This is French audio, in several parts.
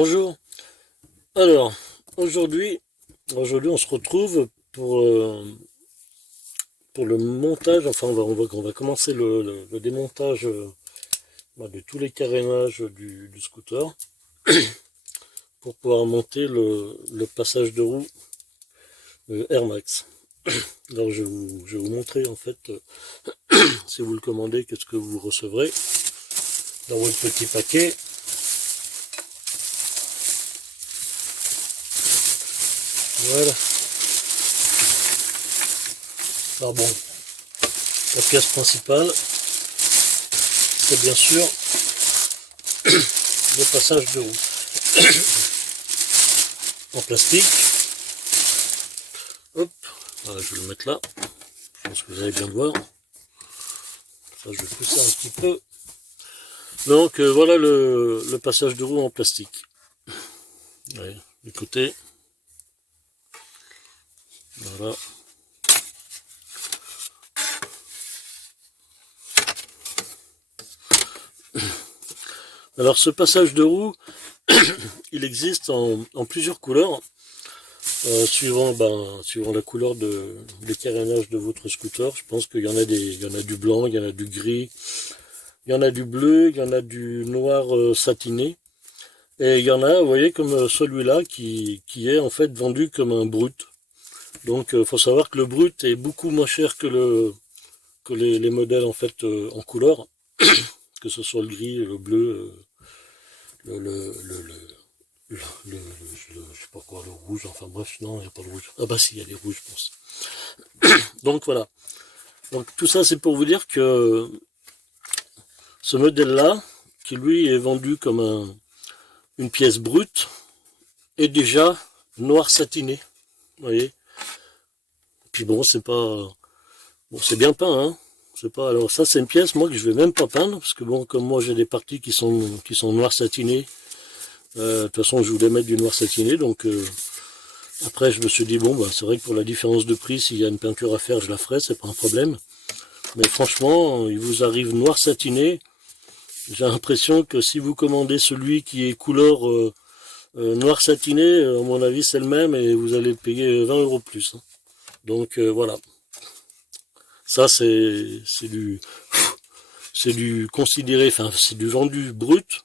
Bonjour. Alors, aujourd'hui, on se retrouve pour le montage. Enfin, on va commencer le démontage de tous les carénages du scooter pour pouvoir monter le passage de roue Air Max. Alors, je vais vous montrer en fait, si vous le commandez, qu'est-ce que vous recevrez dans votre petit paquet. Voilà. Alors bon, la pièce principale, c'est bien sûr le passage de roue en plastique. Hop, voilà, je vais le mettre là. Je pense que vous allez bien le voir. Ça, je vais pousser un petit peu. Donc voilà le passage de roue en plastique. Ouais, du côté. Voilà. Alors ce passage de roue, il existe en plusieurs couleurs, suivant la couleur des carénages de votre scooter. Je pense qu'il y en a il y en a du blanc, il y en a du gris, il y en a du bleu, il y en a du noir satiné. Et il y en a, vous voyez, comme celui-là qui est en fait vendu comme un brut. Donc faut savoir que le brut est beaucoup moins cher que les modèles en fait en couleur, que ce soit le gris, le bleu, le, le, le, le, je sais pas quoi, le rouge, enfin bref, non, il n'y a pas de rouge. Ah bah si, il y a des rouges, je pense. Donc voilà. Donc tout ça c'est pour vous dire que ce modèle-là, qui lui est vendu comme une pièce brute, est déjà noir satiné. Vous voyez. Puis bon, c'est pas. Bon, c'est bien peint, hein. C'est pas. Alors ça c'est une pièce, moi, que je vais même pas peindre, parce que bon, comme moi j'ai des parties qui sont noir satiné. De toute façon, je voulais mettre du noir satiné, donc après je me suis dit bon, bah, c'est vrai que pour la différence de prix, s'il y a une peinture à faire, je la ferai, c'est pas un problème. Mais franchement, il vous arrive noir satiné. J'ai l'impression que si vous commandez celui qui est couleur noir satiné, à mon avis c'est le même et vous allez payer 20 € plus. Hein. Donc voilà. Ça c'est du considéré, enfin c'est du vendu brut.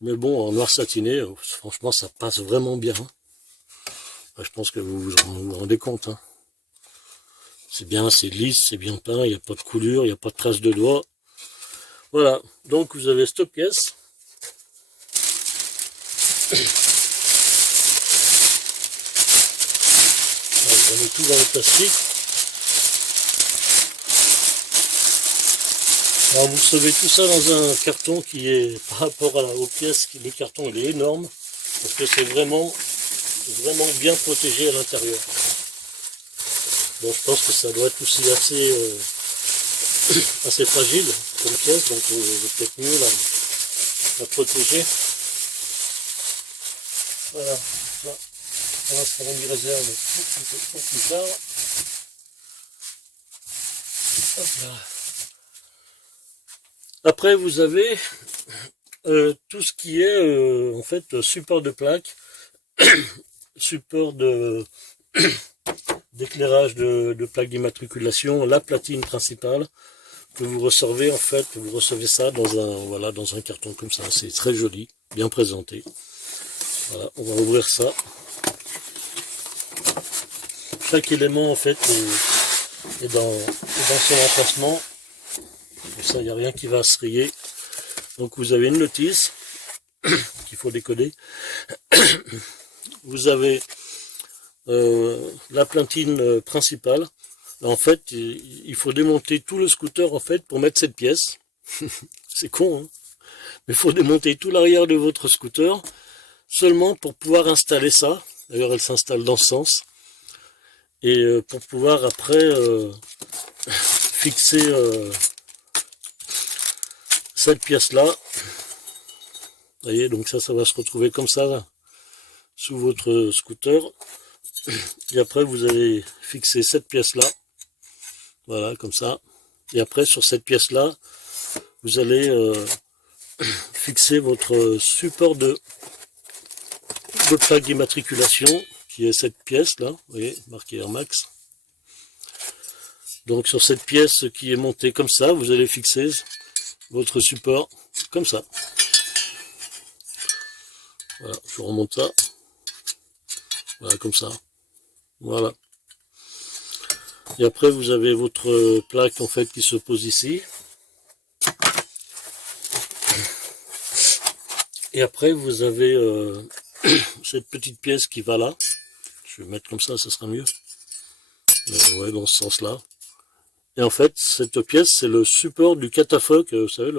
Mais bon, en noir satiné, franchement, ça passe vraiment bien. Hein. Je pense que vous vous rendez compte. Hein. C'est bien, c'est lisse, c'est bien peint, il n'y a pas de coulure, il n'y a pas de traces de doigts. Voilà, donc vous avez cette pièce. On met tout dans le plastique. Alors vous recevez tout ça dans un carton qui est, par rapport aux pièces, le carton il est énorme, parce que c'est vraiment bien protégé à l'intérieur. Bon, je pense que ça doit être aussi assez fragile comme pièce, donc c'est peut-être mieux la protéger. Voilà, là, ça va lui réserve pour plus tard. Hop là. Après, vous avez tout ce qui est en fait support de plaque, support d'éclairage de plaque d'immatriculation, la platine principale que vous recevez en fait, vous recevez ça dans un carton comme ça. C'est très joli, bien présenté. Voilà, on va ouvrir ça. Chaque élément en fait est dans son emplacement. Pour ça, il n'y a rien qui va se rayer. Donc vous avez une notice qu'il faut décoder. Vous avez la platine principale. En fait, il faut démonter tout le scooter en fait pour mettre cette pièce. C'est con, hein, mais il faut démonter tout l'arrière de votre scooter seulement pour pouvoir installer ça. D'ailleurs, elle s'installe dans ce sens. Et pour pouvoir après fixer cette pièce-là. Vous voyez, donc ça va se retrouver comme ça là, sous votre scooter. Et après, vous allez fixer cette pièce-là. Voilà, comme ça. Et après, sur cette pièce-là, vous allez fixer votre support de votre plaque d'immatriculation, qui est cette pièce là, vous voyez, marquée Air Max. Donc sur cette pièce qui est montée comme ça, vous allez fixer votre support comme ça. Voilà, je remonte ça. Voilà, comme ça. Voilà. Et après, vous avez votre plaque en fait qui se pose ici. Et après, vous avez cette petite pièce qui va là. Je vais mettre comme ça sera mieux. Ouais, dans ce sens-là. Et en fait, cette pièce, c'est le support du catafalque, vous savez,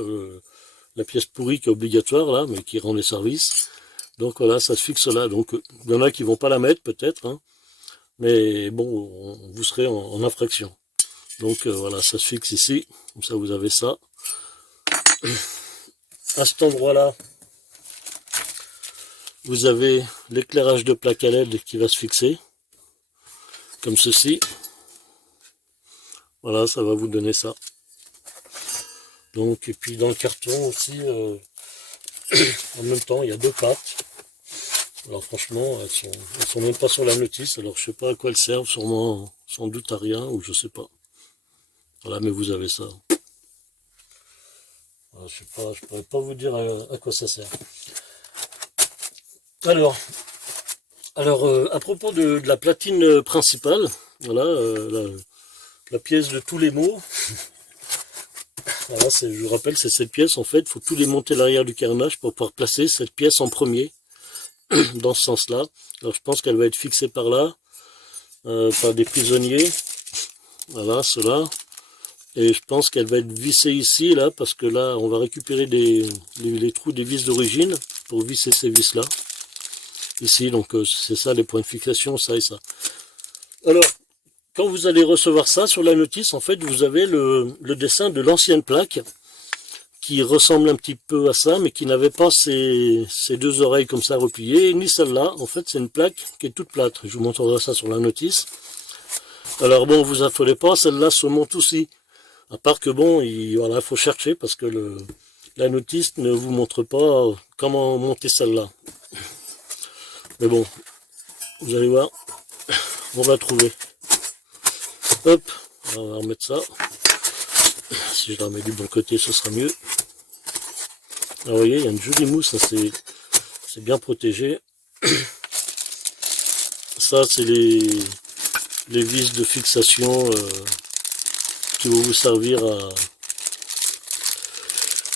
la pièce pourrie qui est obligatoire là, mais qui rend les services. Donc voilà, ça se fixe là. Donc il y en a qui vont pas la mettre peut-être, hein, mais bon, vous serez en infraction. Donc voilà, ça se fixe ici. Comme ça, vous avez ça. À cet endroit-là, vous avez l'éclairage de plaque à LED qui va se fixer, comme ceci. Voilà, ça va vous donner ça. Donc, et puis dans le carton aussi, en même temps, il y a deux pattes. Alors franchement, elles sont même pas sur la notice. Alors je sais pas à quoi elles servent, sûrement, sans doute à rien, ou je sais pas. Voilà, mais vous avez ça. Alors, je sais pas, je pourrais pas vous dire à quoi ça sert. Alors à propos de la platine principale, voilà, la pièce de tous les mots. Voilà, je vous rappelle, c'est cette pièce, en fait, il faut tout démonter l'arrière du carénage pour pouvoir placer cette pièce en premier, dans ce sens-là. Alors je pense qu'elle va être fixée par là, par des prisonniers, voilà, cela. Et je pense qu'elle va être vissée ici, là, parce que là, on va récupérer les trous des vis d'origine, pour visser ces vis-là. Ici, donc c'est ça, les points de fixation, ça et ça. Alors, quand vous allez recevoir ça sur la notice, en fait, vous avez le dessin de l'ancienne plaque qui ressemble un petit peu à ça, mais qui n'avait pas ces deux oreilles comme ça repliées, ni celle-là. En fait, c'est une plaque qui est toute plate. Je vous montrerai ça sur la notice. Alors bon, vous affolez pas, celle-là se monte aussi. À part que bon, voilà, faut chercher parce que la notice ne vous montre pas comment monter celle-là. Mais bon, vous allez voir, on va trouver. Hop, on va remettre ça. Si je la remets du bon côté, ce sera mieux. Alors, vous voyez, il y a une jolie mousse, c'est bien protégé. Ça, c'est les vis de fixation qui vont vous servir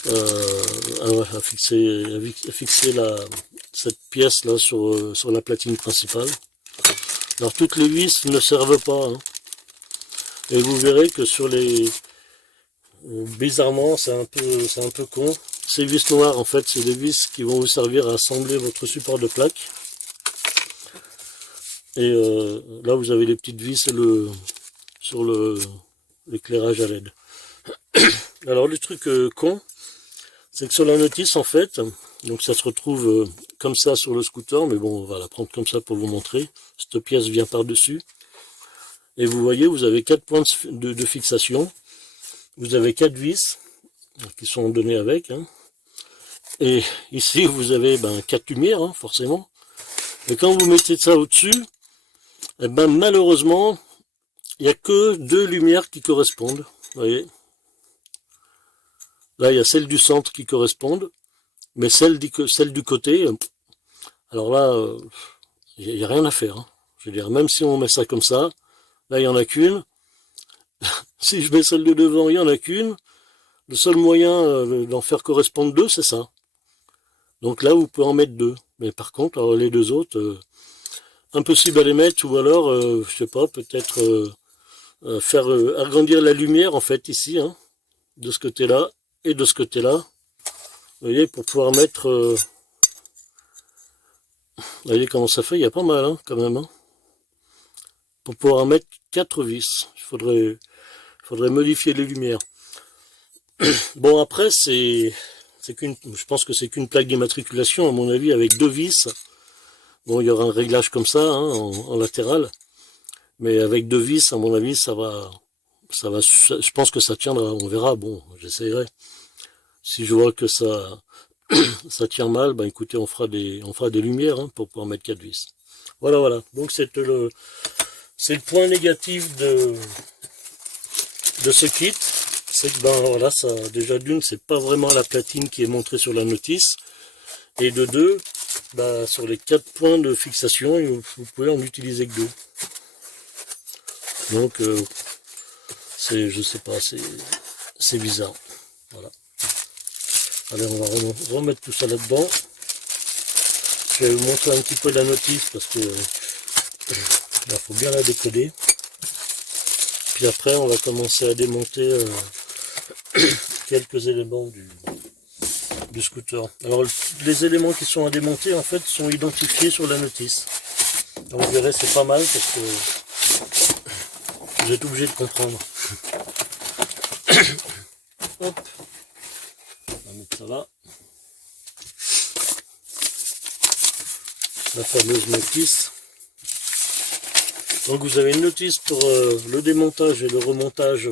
à fixer cette pièce là sur la platine principale. Alors toutes les vis ne servent pas, hein. Et vous verrez que sur les bizarrement, c'est un peu con. Ces vis noires, en fait, c'est des vis qui vont vous servir à assembler votre support de plaque. Et là, vous avez les petites vis sur l'éclairage à LED. Alors, le truc con, c'est que sur la notice, en fait, donc ça se retrouve comme ça sur le scooter, mais bon, on va la prendre comme ça pour vous montrer. Cette pièce vient par-dessus. Et vous voyez, vous avez 4 points de fixation. Vous avez 4 vis qui sont données avec. Hein. Et ici, vous avez 4 lumières, hein, forcément. Et quand vous mettez ça au-dessus, eh malheureusement, il n'y a que 2 lumières qui correspondent. Vous voyez. Là, il y a celle du centre qui correspondent. Mais celle du côté, alors là, il n'y a rien à faire. Hein. Je veux dire, même si on met ça comme ça, là, il n'y en a qu'une. Si je mets celle de devant, il n'y en a qu'une. Le seul moyen d'en faire correspondre 2, c'est ça. Donc là, vous pouvez en mettre 2. Mais par contre, alors, les 2 autres, impossible à les mettre. Ou alors, je sais pas, peut-être faire agrandir la lumière, en fait, ici, hein, de ce côté-là et de ce côté-là. Vous voyez, pour pouvoir mettre... vous voyez comment ça fait, il y a pas mal, hein, quand même. Hein. Pour pouvoir mettre 4 vis, il faudrait modifier les lumières. Bon, après, je pense que c'est qu'une plaque d'immatriculation, à mon avis, avec 2 vis. Bon, il y aura un réglage comme ça, hein, en latéral. Mais avec 2 vis, à mon avis, je pense que ça tiendra, on verra. Bon, j'essayerai. Si je vois que ça ça tient mal, ben écoutez, on fera des lumières hein, pour pouvoir mettre 4 vis. Voilà, voilà. Donc c'est le point négatif de ce kit. C'est que ben voilà, ça déjà d'une, c'est pas vraiment la platine qui est montrée sur la notice. Et de deux, ben, sur les 4 points de fixation, vous pouvez en utiliser que 2. Donc je sais pas, c'est bizarre. Voilà. Allez, on va remettre tout ça là-dedans. Je vais vous montrer un petit peu la notice parce que il faut bien la décoder. Puis après, on va commencer à démonter quelques éléments du scooter. Alors, les éléments qui sont à démonter, en fait, sont identifiés sur la notice. Donc, vous verrez, c'est pas mal parce que vous êtes obligé de comprendre. Hop. On va mettre ça là. La fameuse notice. Donc vous avez une notice pour le démontage et le remontage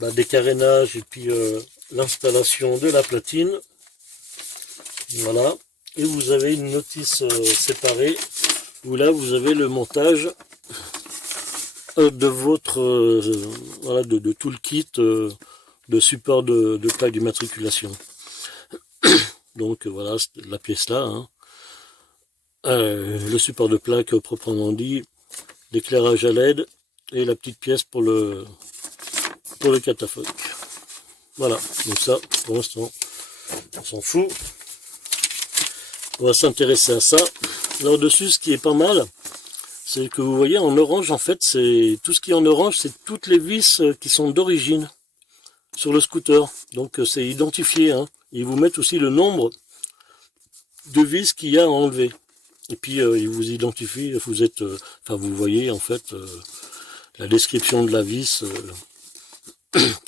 des carénages et puis l'installation de la platine. Voilà. Et vous avez une notice séparée où là vous avez le montage de votre voilà, de tout le kit de support de plaque d'immatriculation. Donc voilà, la pièce là. Hein. Le support de plaque proprement dit, l'éclairage à LED et la petite pièce pour le catafalque. Voilà, donc ça pour l'instant on s'en fout. On va s'intéresser à ça. Là dessus, ce qui est pas mal, c'est que vous voyez en orange, en fait, c'est tout ce qui est en orange, c'est toutes les vis qui sont d'origine sur le scooter. Donc c'est identifié. Hein. Ils vous mettent aussi le nombre de vis qu'il y a à enlever. Et puis il vous identifie, vous êtes, vous voyez en fait la description de la vis,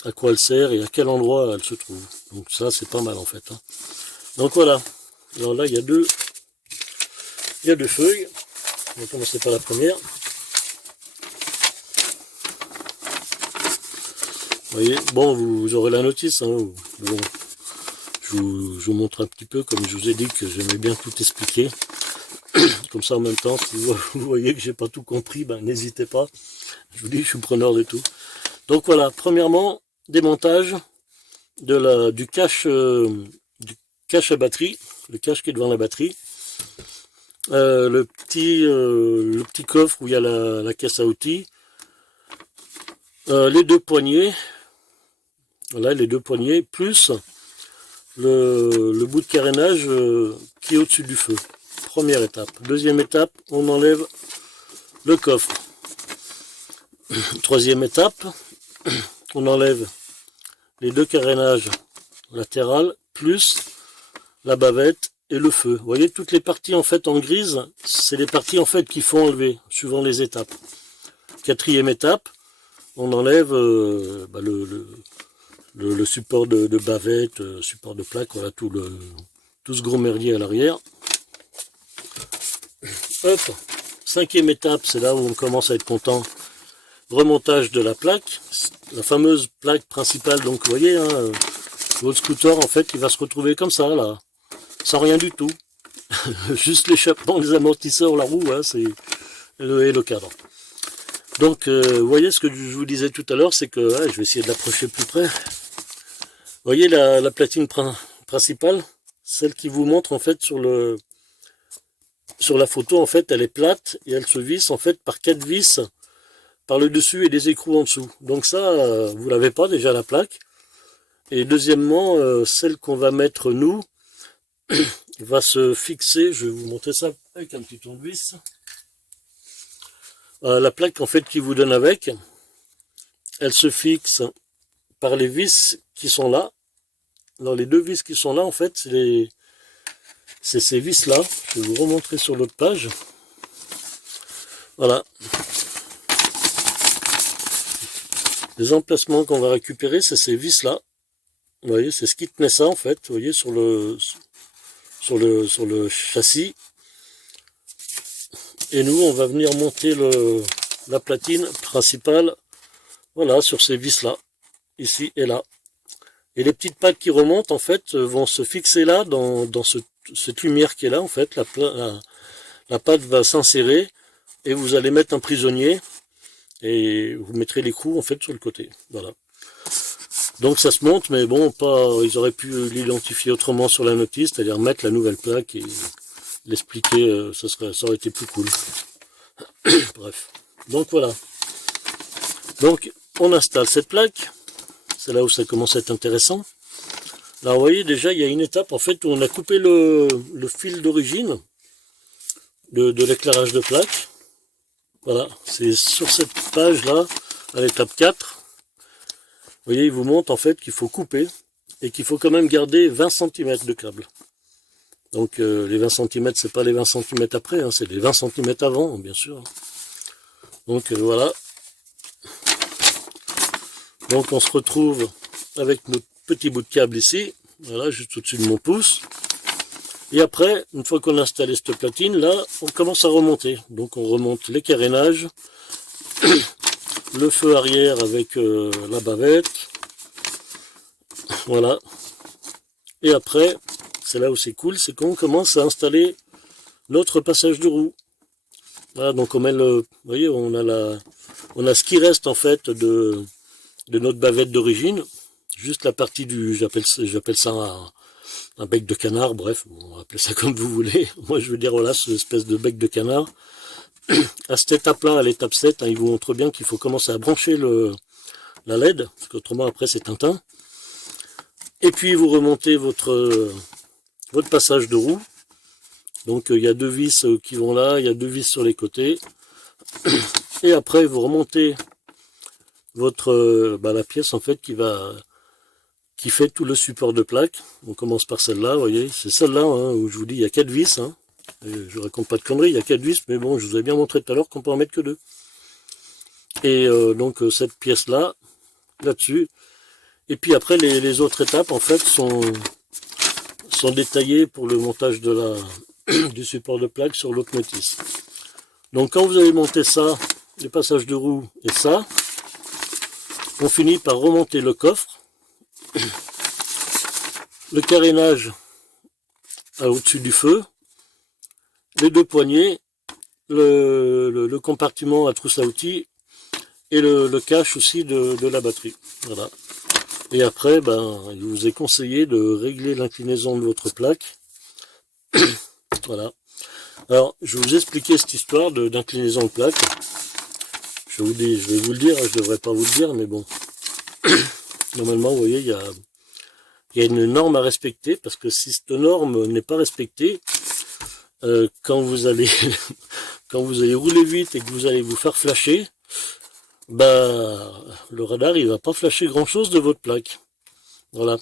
à quoi elle sert et à quel endroit elle se trouve. Donc ça c'est pas mal en fait. Hein. Donc voilà. Alors là il y a deux feuilles. On va commencer par la première. Vous voyez, bon vous aurez la notice. Hein, bon, je vous montre un petit peu comme je vous ai dit que j'aimais bien tout expliquer. Comme ça en même temps, si vous voyez que j'ai pas tout compris, ben n'hésitez pas. Je vous dis, je suis preneur de tout. Donc voilà, premièrement, démontage du cache à batterie, le cache qui est devant la batterie. Le petit coffre où il y a la caisse à outils. Les deux poignées. Voilà, les deux poignées, plus le bout de carénage qui est au-dessus du feu. Première étape. Deuxième étape, on enlève le coffre. Troisième étape, on enlève les deux carénages latérales plus la bavette et le feu. Vous voyez, toutes les parties en fait en grise, c'est les parties en fait qu'il faut enlever suivant les étapes. Quatrième étape, on enlève le support de bavette, support de plaque, voilà tout ce gros merdier à l'arrière. Hop, cinquième étape, c'est là où on commence à être content. Remontage de la plaque, la fameuse plaque principale. Donc vous voyez, hein, votre scooter en fait il va se retrouver comme ça là, sans rien du tout. Juste l'échappement, les amortisseurs, la roue, hein, et le cadre. Donc vous voyez ce que je vous disais tout à l'heure, c'est que je vais essayer de l'approcher plus près. Vous voyez la platine principale, celle qui vous montre en fait sur la photo, en fait elle est plate et elle se visse en fait par 4 vis par le dessus et des écrous en dessous. Donc ça, vous l'avez pas déjà la plaque. Et deuxièmement, celle qu'on va mettre nous, va se fixer, je vais vous montrer ça avec un petit tournevis. La plaque en fait qui vous donne avec, elle se fixe par les vis qui sont là. Alors les deux vis qui sont là en fait, c'est ces vis là. Je vais vous remontrer sur l'autre page. Voilà. Les emplacements qu'on va récupérer, c'est ces vis là. Vous voyez, c'est ce qui tenait ça en fait. Vous voyez sur le châssis. Et nous, on va venir monter la platine principale. Voilà, sur ces vis là, ici et là. Et les petites pattes qui remontent, en fait, vont se fixer là, dans cette lumière qui est là, en fait. La patte va s'insérer et vous allez mettre un prisonnier et vous mettrez l'écrou, en fait, sur le côté. Voilà. Donc ça se monte, mais bon, ils auraient pu l'identifier autrement sur la notice, c'est-à-dire mettre la nouvelle plaque et l'expliquer, ça aurait été plus cool. Bref. Donc voilà. Donc on installe cette plaque. C'est là où ça commence à être intéressant. Là, vous voyez, déjà, il y a une étape, en fait, où on a coupé le fil d'origine de l'éclairage de plaque. Voilà, c'est sur cette page-là, à l'étape 4. Vous voyez, il vous montre, en fait, qu'il faut couper et qu'il faut quand même garder 20 cm de câble. Donc, les 20 cm, c'est pas les 20 cm après, hein, c'est les 20 cm avant, bien sûr. Donc, voilà. Donc, on se retrouve avec notre petit bout de câble ici, voilà, juste au-dessus de mon pouce. Et après, une fois qu'on a installé cette platine, là, on commence à remonter. Donc on remonte les carénages, le feu arrière avec la bavette, voilà. Et après, c'est là où c'est cool, c'est qu'on commence à installer notre passage de roue. Voilà, donc on met vous voyez, on a ce qui reste en fait de notre bavette d'origine. Juste la partie j'appelle ça un bec de canard, bref, on va appeler ça comme vous voulez. Moi je veux dire, voilà, cette espèce de bec de canard. À cette étape-là, à l'étape 7, hein, il vous montre bien qu'il faut commencer à brancher la LED, parce qu'autrement après c'est Tintin. Et puis vous remontez votre passage de roue. Donc il y a 2 vis qui vont là, il y a 2 vis sur les côtés. Et après vous remontez la pièce en fait qui fait tout le support de plaque. On commence par celle-là, vous voyez, c'est celle-là hein, où je vous dis il y a 4 vis. Hein. Je raconte pas de conneries, il y a 4 vis, mais bon, je vous ai bien montré tout à l'heure qu'on peut en mettre que 2. Et donc cette pièce-là, là-dessus. Et puis après, les autres étapes, en fait, sont détaillées pour le montage du support de plaque sur l'autre notice. Donc quand vous avez monté ça, les passages de roue et ça, on finit par remonter le coffre. Le carénage au-dessus du feu, les 2 poignées, le compartiment à trousse à outils et le cache aussi de la batterie. Voilà. Et après, il vous est conseillé de régler l'inclinaison de votre plaque. Voilà. Alors, je vais vous expliquer cette histoire d'inclinaison de plaque. Je vais vous le dire, je ne devrais pas vous le dire, mais bon. Normalement, vous voyez, il y a une norme à respecter, parce que si cette norme n'est pas respectée, quand vous allez rouler vite et que vous allez vous faire flasher, le radar il va pas flasher grand chose de votre plaque. Voilà.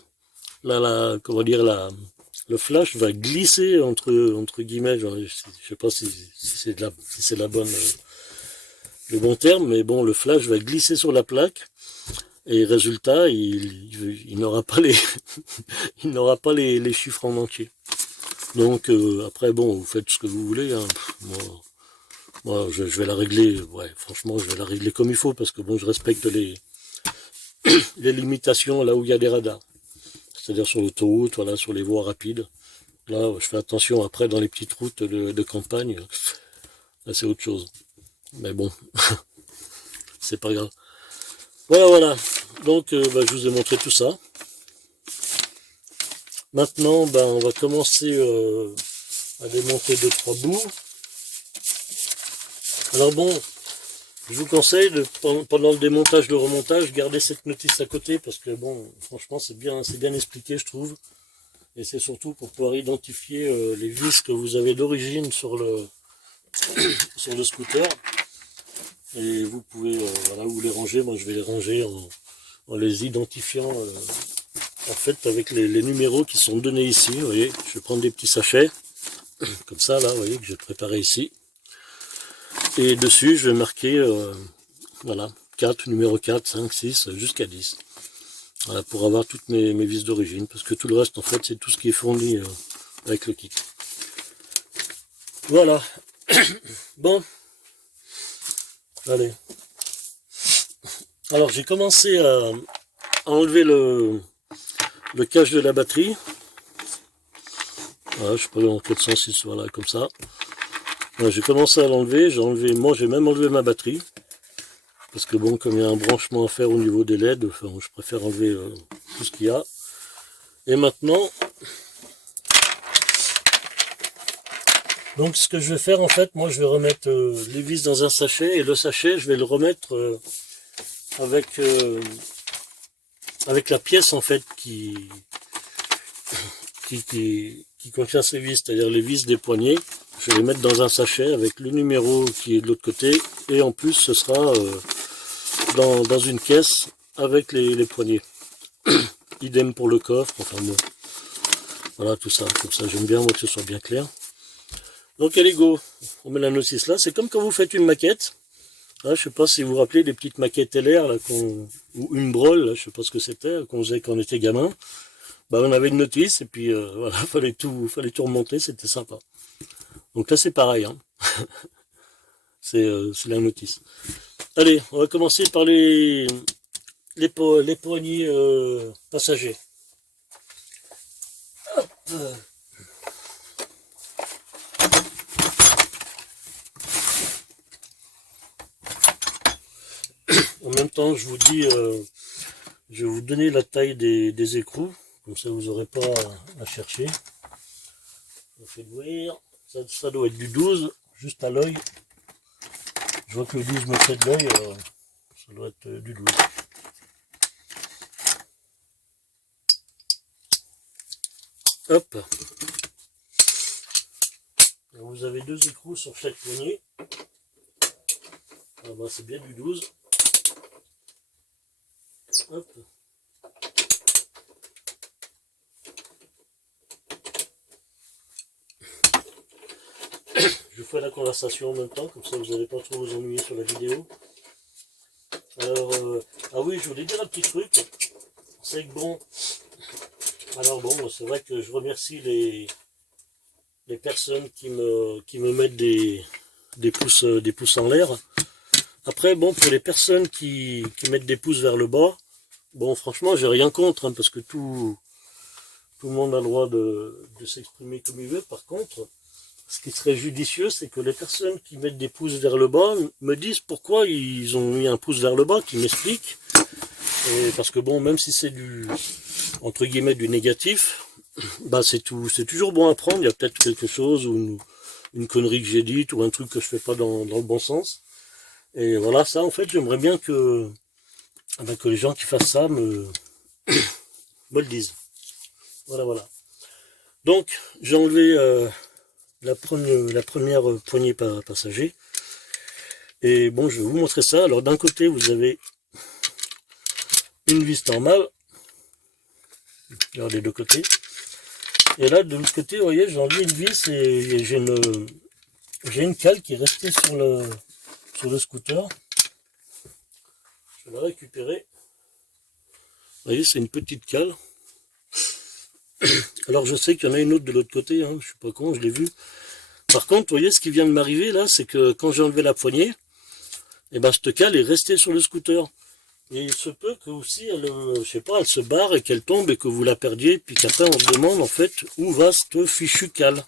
Là, comment dire, le flash va glisser entre guillemets, je sais pas si c'est le bon terme, mais bon, le flash va glisser sur la plaque. Et résultat, il n'aura pas les chiffres en entier. Donc après bon, vous faites ce que vous voulez. Hein. Moi, je vais la régler. Ouais, franchement, je vais la régler comme il faut parce que bon, je respecte les limitations là où il y a des radars. C'est-à-dire sur l'autoroute, voilà, sur les voies rapides. Là, je fais attention après dans les petites routes de campagne. Là, c'est autre chose. Mais bon, c'est pas grave. Voilà. Donc, je vous ai montré tout ça. Maintenant, on va commencer à démonter 2-3 bouts. Alors bon, je vous conseille pendant le démontage, le remontage, garder cette notice à côté parce que bon, franchement, c'est bien expliqué, je trouve. Et c'est surtout pour pouvoir identifier les vis que vous avez d'origine sur le scooter. Et vous pouvez vous les ranger. Moi, je vais les ranger en les identifiant en fait avec les numéros qui sont donnés ici. Vous voyez, je vais prendre des petits sachets comme ça là, vous voyez, que j'ai préparé ici. Et dessus, je vais marquer voilà, 4, numéro 4, 5, 6, jusqu'à 10. Voilà, pour avoir toutes mes vis d'origine, parce que tout le reste, en fait, c'est tout ce qui est fourni avec le kit. Voilà. Bon. Allez. Alors, j'ai commencé à enlever le cache de la batterie. Voilà, je peux en 406, voilà, comme ça. Voilà, j'ai commencé à l'enlever, j'ai même enlevé ma batterie. Parce que bon, comme il y a un branchement à faire au niveau des LED, enfin, je préfère enlever tout ce qu'il y a. Et maintenant, donc ce que je vais faire en fait, moi je vais remettre les vis dans un sachet, et le sachet je vais le remettre avec la pièce en fait qui contient ces vis, c'est-à-dire les vis des poignets. Je vais les mettre dans un sachet avec le numéro qui est de l'autre côté, et en plus ce sera dans une caisse avec les poignets. Idem pour le coffre, enfin bon. Voilà, tout ça, comme ça j'aime bien moi que ce soit bien clair. Donc allez go, on met la notice là, c'est comme quand vous faites une maquette. Là, je sais pas si vous vous rappelez des petites maquettes LR là, ou une brole, là, je sais pas ce que c'était, qu'on faisait quand on était gamin. Bah, on avait une notice et puis voilà, fallait tout remonter, c'était sympa. Donc là c'est pareil, hein. C'est la notice. Allez, on va commencer par les poignées passagers. Hop. En même temps, je vous dis, je vais vous donner la taille des écrous, comme ça vous n'aurez pas à chercher. On fait ouvrir, ça doit être du 12, juste à l'œil. Je vois que le 12 me fait de l'œil, ça doit être du 12. Hop. Alors, vous avez 2 écrous sur chaque poignée. Ah bah, c'est bien du 12. Hop. Je fais la conversation en même temps, comme ça vous n'allez pas trop vous ennuyer sur la vidéo. Alors, ah oui, je voulais dire un petit truc. C'est que bon, alors bon, c'est vrai que je remercie les personnes qui me mettent des pouces en l'air. Après, bon, pour les personnes qui mettent des pouces vers le bas, bon, franchement, j'ai rien contre, hein, parce que tout le monde a le droit de s'exprimer comme il veut. Par contre, ce qui serait judicieux, c'est que les personnes qui mettent des pouces vers le bas me disent pourquoi ils ont mis un pouce vers le bas, qu'ils m'expliquent. Parce que bon, même si c'est du, entre guillemets, du négatif, bah c'est toujours bon à prendre. Il y a peut-être quelque chose, ou une connerie que j'ai dite, ou un truc que je fais pas dans le bon sens. Et voilà, ça, en fait, j'aimerais bien que les gens qui fassent ça me le disent. Voilà, voilà. Donc, j'ai enlevé la première poignée passager. Et bon, je vais vous montrer ça. Alors, d'un côté, vous avez une vis normale. Alors, des deux côtés. Et là, de l'autre côté, vous voyez, j'ai enlevé une vis et j'ai une cale qui est restée sur le scooter. Je vais la récupérer. Vous voyez, c'est une petite cale. Alors, je sais qu'il y en a une autre de l'autre côté, hein, je suis pas con, je l'ai vu. Par contre, vous voyez, ce qui vient de m'arriver là, c'est que quand j'ai enlevé la poignée, et ben cette cale est restée sur le scooter. Et il se peut que aussi, je sais pas, elle se barre et qu'elle tombe et que vous la perdiez, puis qu'après on se demande en fait où va cette fichue cale.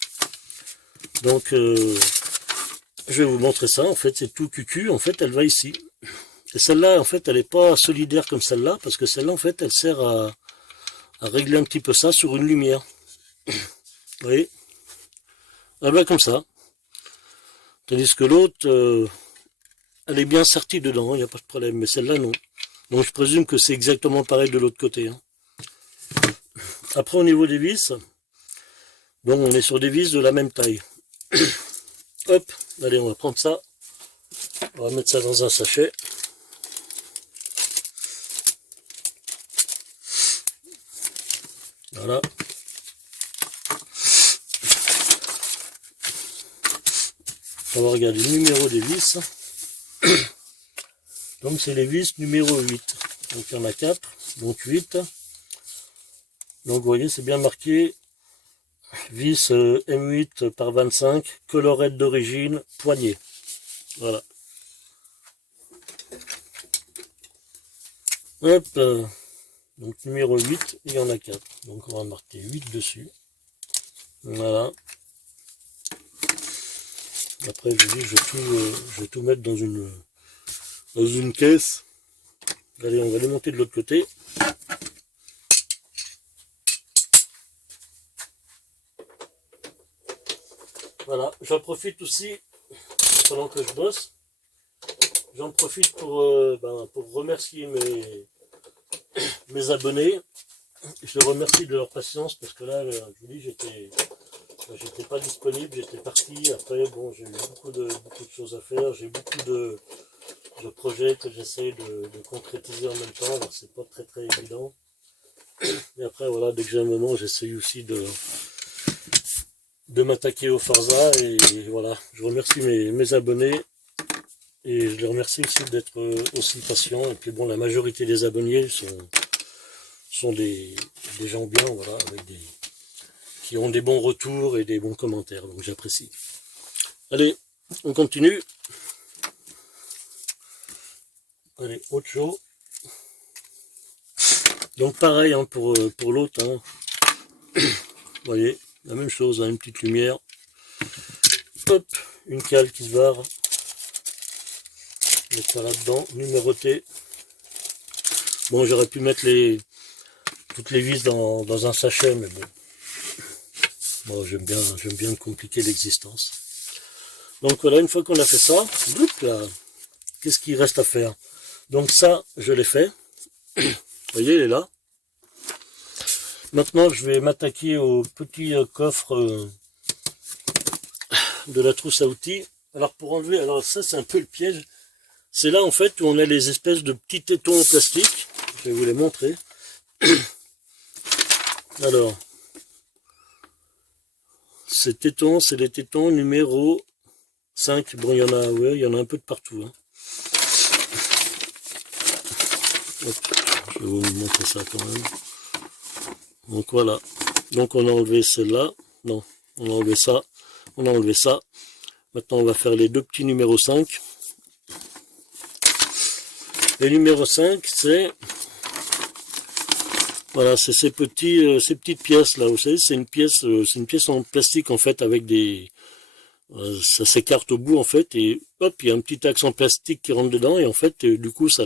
Donc, je vais vous montrer ça. En fait, c'est tout cucu. En fait, elle va ici. Et celle-là, en fait, elle n'est pas solidaire comme celle-là, parce que celle-là, en fait, elle sert à régler un petit peu ça sur une lumière. Vous voyez? Ah ben comme ça. Tandis que l'autre, elle est bien sortie dedans, il n'y a pas de problème. Mais celle-là, non. Donc je présume que c'est exactement pareil de l'autre côté. Hein. Après, au niveau des vis, donc on est sur des vis de la même taille. Hop, allez, on va prendre ça. On va mettre ça dans un sachet. Voilà. On va regarder le numéro des vis. Donc c'est les vis numéro 8. Donc il y en a 4, donc 8. Donc vous voyez, c'est bien marqué vis M8 par 25, colorette d'origine, poignée. Voilà. Hop. Donc numéro 8, il y en a 4. Donc on va marquer 8 dessus. Voilà. Après je dis je vais tout mettre dans une caisse. Allez, on va les monter de l'autre côté. Voilà, j'en profite aussi, pendant que je bosse, j'en profite pour remercier mes abonnés. Je les remercie de leur patience parce que là, je vous dis, j'étais pas disponible, j'étais parti. Après, bon, j'ai eu beaucoup de choses à faire, j'ai beaucoup de projets que j'essaie de concrétiser en même temps, alors c'est pas très évident. Et après, voilà, dès que j'ai un moment, j'essaie aussi de m'attaquer au Forza, et voilà, je remercie mes abonnés, et je les remercie aussi d'être aussi patients. Et puis bon, la majorité des abonnés sont des gens bien, voilà, qui ont des bons retours et des bons commentaires, donc j'apprécie. Allez, on continue. Allez, autre chose. Donc pareil hein, pour l'autre. Hein. Vous voyez, la même chose, hein, une petite lumière. Hop, une cale qui se barre. Mettre ça là-dedans, numéroté. Bon, j'aurais pu mettre toutes les vis dans un sachet, mais bon. Moi, j'aime bien compliquer l'existence. Donc voilà, une fois qu'on a fait ça, qu'est-ce qu'il reste à faire? Donc ça, je l'ai fait. Vous voyez, il est là. Maintenant, je vais m'attaquer au petit coffre de la trousse à outils. Alors pour enlever, alors ça c'est un peu le piège. C'est là en fait où on a les espèces de petits tétons en plastique. Je vais vous les montrer. Alors, ces tétons, c'est les tétons numéro 5. Bon, il y en a un peu de partout. Hein. Hop, je vais vous montrer ça quand même. Donc voilà. Donc on a enlevé celle-là. Non, on a enlevé ça. On a enlevé ça. Maintenant on va faire les deux petits numéro 5. Les numéro 5, c'est voilà, c'est ces petites pièces là. Vous savez, c'est une pièce en plastique en fait avec des ça s'écarte au bout en fait, et hop, il y a un petit axe en plastique qui rentre dedans, et en fait du coup ça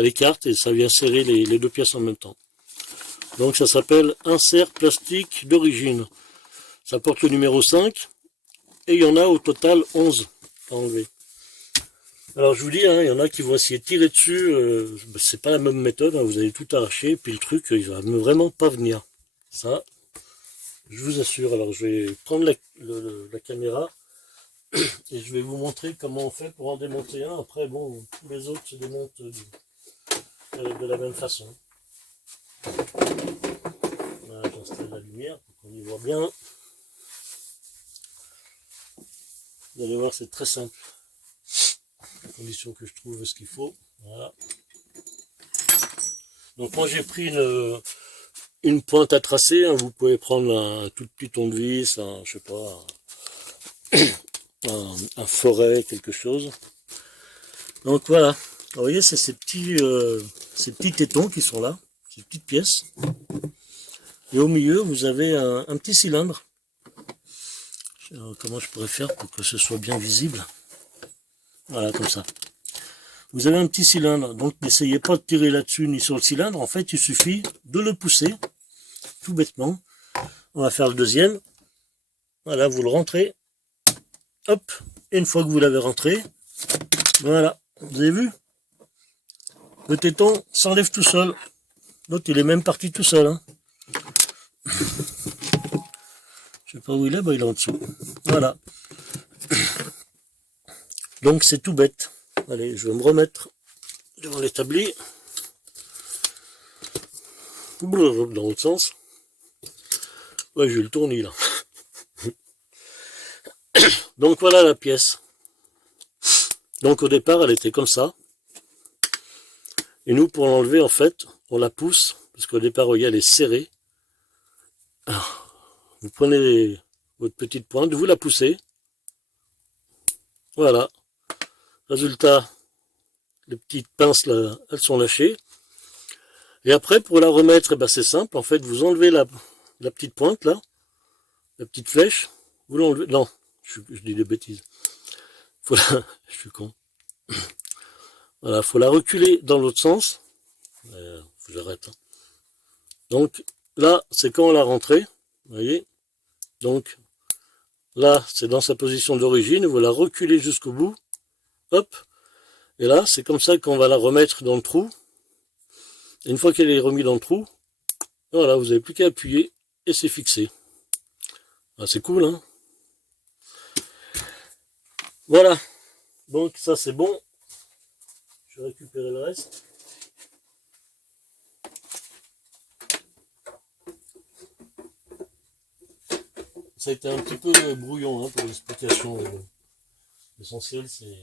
l'écarte et ça vient serrer les deux pièces en même temps. Donc ça s'appelle insert plastique d'origine. Ça porte le numéro 5 et il y en a au total 11 à enlever. Alors je vous dis, hein, il y en a qui vont essayer de tirer dessus, c'est pas la même méthode, hein, vous allez tout arracher, puis le truc il va vraiment pas venir. Ça, je vous assure. Alors je vais prendre la caméra et je vais vous montrer comment on fait pour en démonter un. Après bon, tous les autres se démontent de la même façon. Voilà, j'installe la lumière pour qu'on y voit bien. Vous allez voir, c'est très simple. À condition que je trouve ce qu'il faut. Voilà. Donc moi j'ai pris une pointe à tracer. Hein. Vous pouvez prendre un tout petit tournevis, je sais pas, un forêt, quelque chose. Donc voilà. Alors, vous voyez, c'est ces petits tétons qui sont là, ces petites pièces. Et au milieu, vous avez un petit cylindre. Comment je pourrais faire pour que ce soit bien visible? Voilà, comme ça. Vous avez un petit cylindre, donc n'essayez pas de tirer là-dessus ni sur le cylindre. En fait, il suffit de le pousser, tout bêtement. On va faire le deuxième. Voilà, vous le rentrez. Hop, et une fois que vous l'avez rentré, voilà, vous avez vu? Le téton s'enlève tout seul. L'autre, il est même parti tout seul. Hein. Je sais pas où il est, bah, il est en dessous. Voilà. Donc c'est tout bête. Allez, je vais me remettre devant l'établi. Dans l'autre sens. Ouais, j'ai le tournis là. Donc voilà la pièce. Donc au départ, elle était comme ça. Et nous, pour l'enlever, en fait, on la pousse. Parce qu'au départ, regarde, elle est serrée. Alors, vous prenez votre petite pointe, vous la poussez. Voilà. Résultat, les petites pinces là, elles sont lâchées. Et après, pour la remettre, eh ben, c'est simple. En fait, vous enlevez la petite pointe, là, la petite flèche. Vous l'enlevez. Non, je dis des bêtises. Faut la... Je suis con. Voilà, faut la reculer dans l'autre sens. Faut que j'arrête. Hein. Donc, là, c'est quand on l'a rentrée. Vous voyez. Donc, là, c'est dans sa position d'origine. Vous la reculez jusqu'au bout. Hop. Et là, c'est comme ça qu'on va la remettre dans le trou. Et une fois qu'elle est remise dans le trou, voilà, vous n'avez plus qu'à appuyer et c'est fixé. Ah, c'est cool, hein? Voilà. Donc ça c'est bon. Je vais récupérer le reste. Ça a été un petit peu brouillon hein, pour l'explication. L'essentiel c'est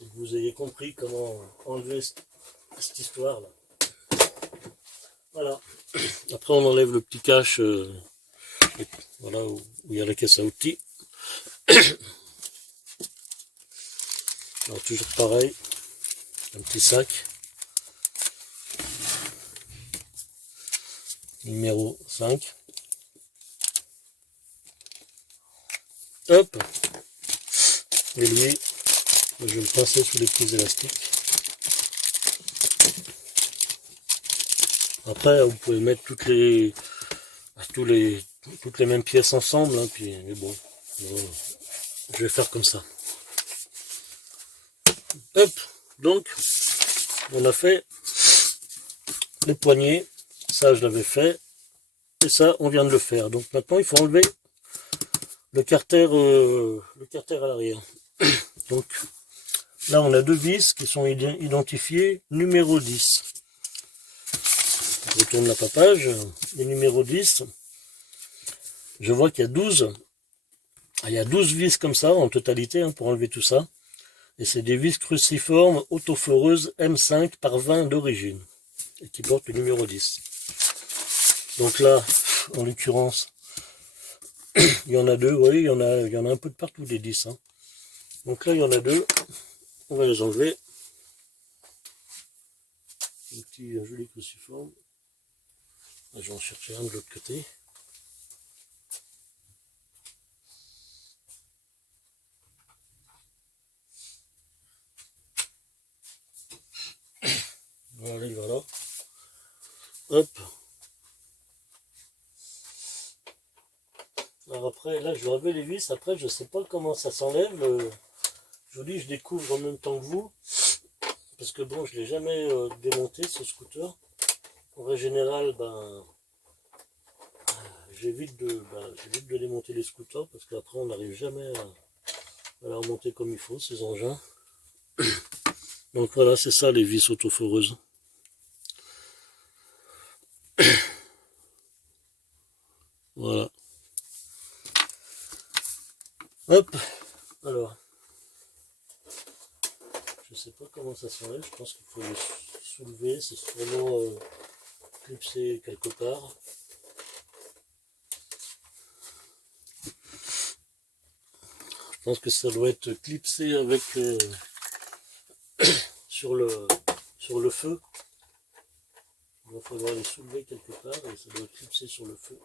que vous ayez compris comment enlever cette histoire là. Voilà. Après on enlève le petit cache voilà, où il y a la caisse à outils. Alors toujours pareil, un petit sac. Numéro 5. Hop. Et lui, je vais le pincer sous les petits élastiques. Après, vous pouvez mettre toutes les mêmes pièces ensemble, hein, puis, mais bon, je vais faire comme ça. Hop, donc, on a fait les poignées, ça je l'avais fait, et ça on vient de le faire. Donc maintenant il faut enlever le carter à l'arrière. Donc là on a deux vis qui sont identifiées numéro 10. Je retourne la papage, les numéro 10, je vois qu'il y a 12. Il y a 12 vis comme ça en totalité hein, pour enlever tout ça. Et c'est des vis cruciformes autoforeuses M5 par 20 d'origine. Et qui portent le numéro 10. Donc là, en l'occurrence, il y en a deux. Vous voyez, il y en a un peu de partout des 10. Hein. Donc là, il y en a deux. On va les enlever. Un petit joli cruciforme. Là, je vais en chercher un de l'autre côté. Voilà, voilà. Hop. Alors après, là, je vais enlever les vis. Après, je sais pas comment ça s'enlève. Je vous dis, je découvre en même temps que vous. Parce que bon, je l'ai jamais démonté, ce scooter. En règle générale, ben, j'évite de démonter les scooters. Parce qu'après, on n'arrive jamais à la remonter comme il faut, ces engins. Donc voilà, c'est ça, les vis autoforeuses. Voilà. Hop. Alors. Je sais pas comment ça s'enlève. Je pense qu'il faut les soulever. C'est sûrement clipsé quelque part. Je pense que ça doit être clipsé avec sur le feu. Il va falloir les soulever quelque part et ça doit être clipsé sur le feu.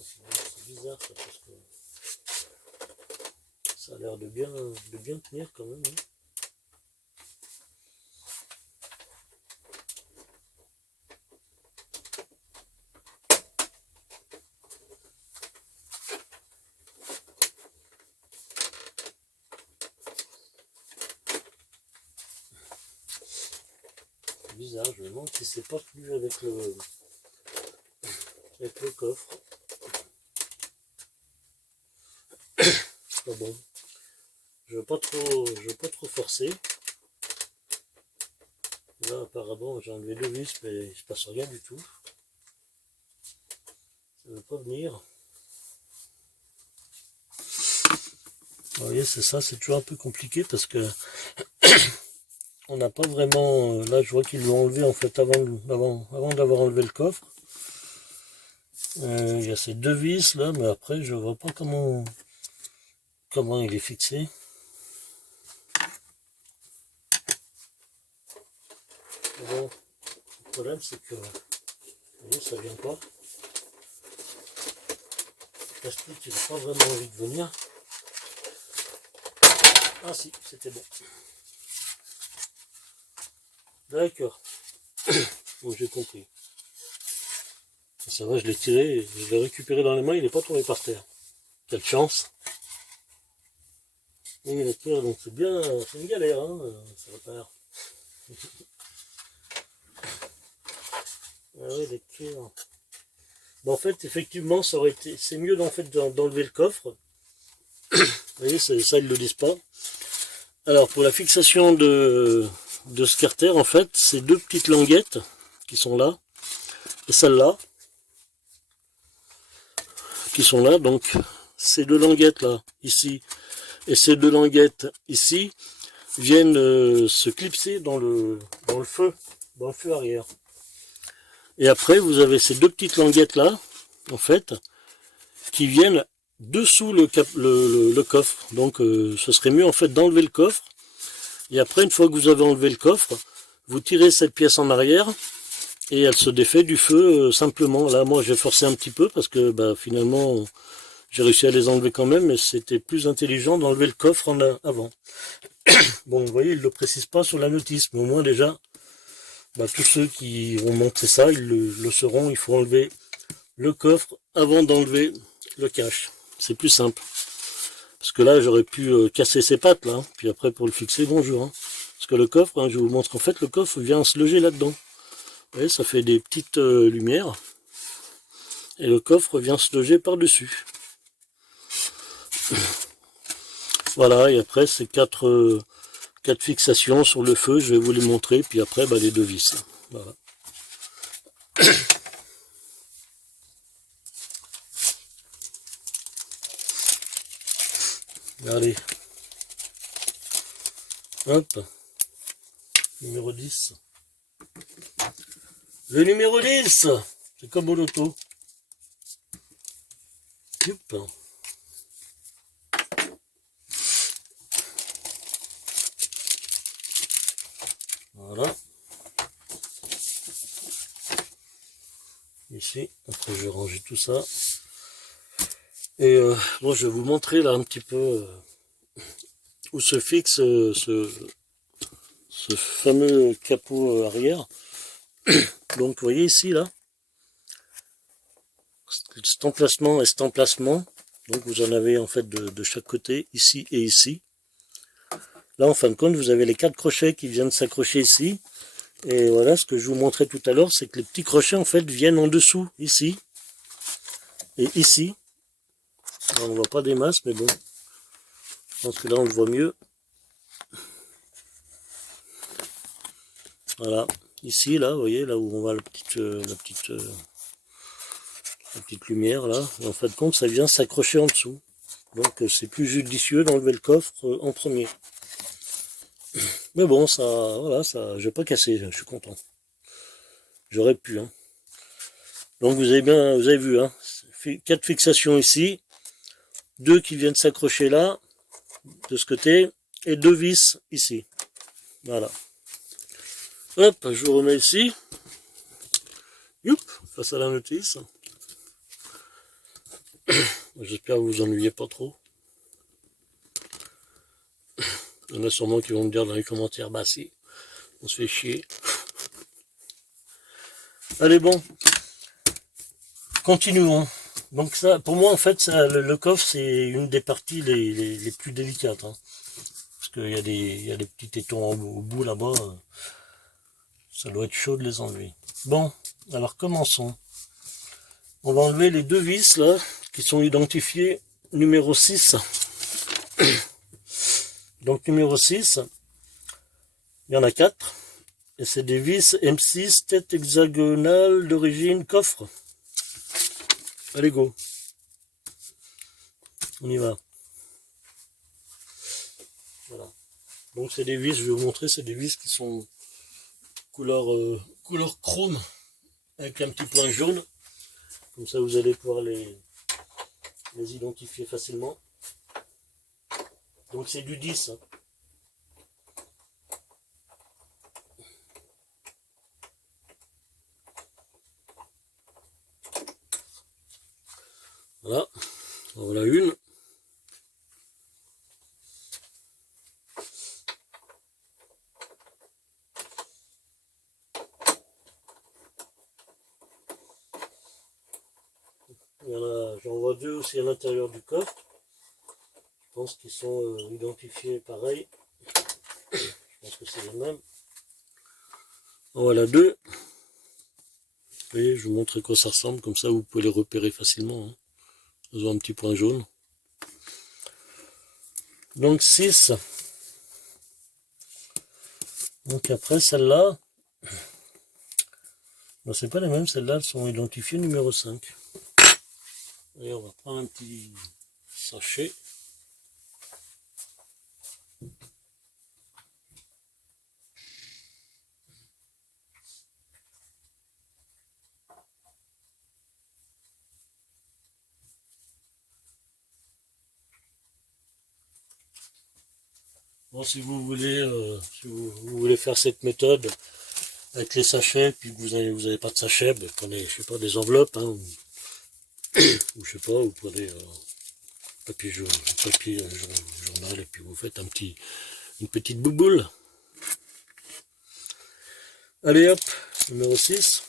C'est bizarre ça parce que ça a l'air de bien tenir quand même. Hein. Bizarre, je me demande si c'est pas plus avec le coffre. Pas bon. Je veux pas trop forcer. Là apparemment j'ai enlevé deux vis mais il se passe rien du tout. Ça ne veut pas venir. Vous voyez, c'est ça, c'est toujours un peu compliqué parce que on n'a pas vraiment. Là, je vois qu'ils l'ont enlevé en fait avant d'avoir enlevé le coffre. Il y a ces deux vis là, mais après je vois pas comment il est fixé. Bon, le problème c'est que vous voyez, ça vient pas. Le plastique il n'a pas vraiment envie de venir. Ah si, c'était bon. D'accord. Bon, j'ai compris. Ça va, je l'ai tiré, je l'ai récupéré dans les mains, il n'est pas tombé par terre. Quelle chance. Et la terre, donc c'est bien, c'est une galère, hein, ça va pas. Ah oui, d'accord. Bon, en fait, effectivement, ça aurait été, c'est mieux en fait d'enlever le coffre. Vous voyez, ça ils le disent pas. Alors, pour la fixation de ce carter, en fait, c'est deux petites languettes qui sont là, et celle-là, qui sont là, donc ces deux languettes là, ici, et ces deux languettes ici, viennent se clipser dans le feu arrière. Et après, vous avez ces deux petites languettes là, en fait, qui viennent dessous le coffre. Donc, ce serait mieux en fait d'enlever le coffre. Et après, une fois que vous avez enlevé le coffre, vous tirez cette pièce en arrière et elle se défait du feu simplement. Là, moi, j'ai forcé un petit peu parce que bah, finalement, j'ai réussi à les enlever quand même, mais c'était plus intelligent d'enlever le coffre avant. Bon, vous voyez, il ne le précise pas sur la notice, mais au moins déjà, bah, tous ceux qui vont montrer ça, ils le sauront. Il faut enlever le coffre avant d'enlever le cache. C'est plus simple. Parce que là, j'aurais pu casser ses pattes, là. Puis après, pour le fixer, bonjour. Hein. Parce que le coffre, hein, je vous montre qu'en fait, le coffre vient se loger là-dedans. Vous voyez, ça fait des petites lumières. Et le coffre vient se loger par-dessus. Voilà, et après, c'est quatre fixations sur le feu. Je vais vous les montrer. Puis après, bah, les deux vis. Voilà. Allez. Hop. Numéro 10. Le numéro 10, c'est comme au loto. Hop. Voilà. Ici, après je vais ranger tout ça. Et bon, je vais vous montrer là un petit peu où se fixe ce fameux capot arrière. Donc vous voyez ici là, cet emplacement et cet emplacement. Donc vous en avez en fait de chaque côté, ici et ici. Là en fin de compte, vous avez les 4 crochets qui viennent s'accrocher ici. Et voilà, ce que je vous montrais tout à l'heure, c'est que les petits crochets en fait viennent en dessous, ici. Et ici. Alors, on voit pas des masses, mais bon. Je pense que là on le voit mieux. Voilà. Ici, là, vous voyez, là où on voit la petite lumière, là. Et en fin de compte, ça vient s'accrocher en dessous. Donc c'est plus judicieux d'enlever le coffre en premier. Mais bon, ça, voilà, ça, je vais pas casser, je suis content. J'aurais pu, hein. Donc vous avez vu, hein, 4 fixations ici, 2 qui viennent s'accrocher là, de ce côté, et 2 vis ici. Voilà. Hop, je vous remets ici. Youp, face à la notice. J'espère que vous vous ennuyez pas trop. Il y en a sûrement qui vont me dire dans les commentaires, bah si, on se fait chier. Allez bon, continuons. Donc ça, pour moi en fait, ça, le coffre c'est une des parties les plus délicates. Hein. Parce qu'il y a des petits tétons au bout là-bas. Ça doit être chaud de les enlever. Bon, alors commençons. On va enlever les deux vis là, qui sont identifiées numéro 6. Donc numéro 6, il y en a 4. Et c'est des vis M6 tête hexagonale d'origine coffre. Allez go. On y va. Voilà. Donc c'est des vis, je vais vous montrer, c'est des vis qui sont couleur chrome avec un petit point jaune. Comme ça vous allez pouvoir les identifier facilement. Donc c'est du 10. Hein. Voilà, voilà une. J'en vois deux aussi à l'intérieur du coffre. Je pense qu'ils sont identifiés pareil. Je pense que c'est les mêmes. Voilà deux. Et je vous montre à quoi ça ressemble, comme ça vous pouvez les repérer facilement. Hein. Ils ont un petit point jaune. Donc 6. Donc après celle-là, ben, c'est pas les mêmes, celles-là elles sont identifiées numéro 5. Et on va prendre un petit sachet. Bon, si vous voulez faire cette méthode avec les sachets, puis que vous avez pas de sachet, ben, prenez, je sais pas, des enveloppes, hein, ou je sais pas, vous prenez papier jaune, journal, et puis vous faites une petite bouboule. Allez hop, numéro 6.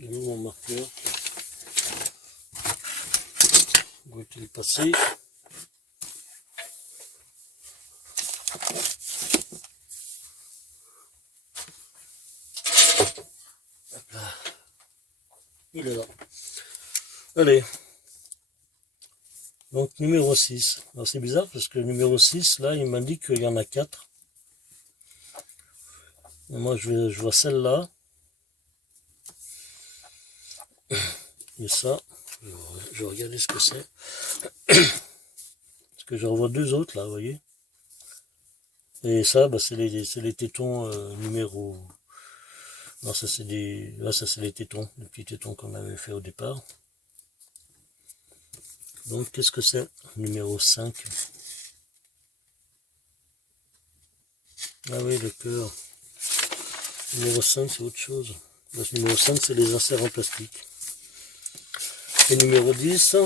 Il est où mon marqueur? Où est-il passé? Il est là. Allez. Donc numéro 6. Alors c'est bizarre parce que le numéro 6, là, il m'indique qu'il y en a 4. Et moi, je vois celle-là. Et ça, je vais regarder ce que c'est. Parce que j'en vois deux autres là, vous voyez. Et ça, bah, c'est les tétons numéro... Non, ça c'est des... Là, ça c'est les tétons, les petits tétons qu'on avait fait au départ. Donc, qu'est-ce que c'est? Numéro 5. Ah oui, le cœur. Numéro 5, c'est autre chose. Le numéro 5, c'est les inserts en plastique. Et numéro 10,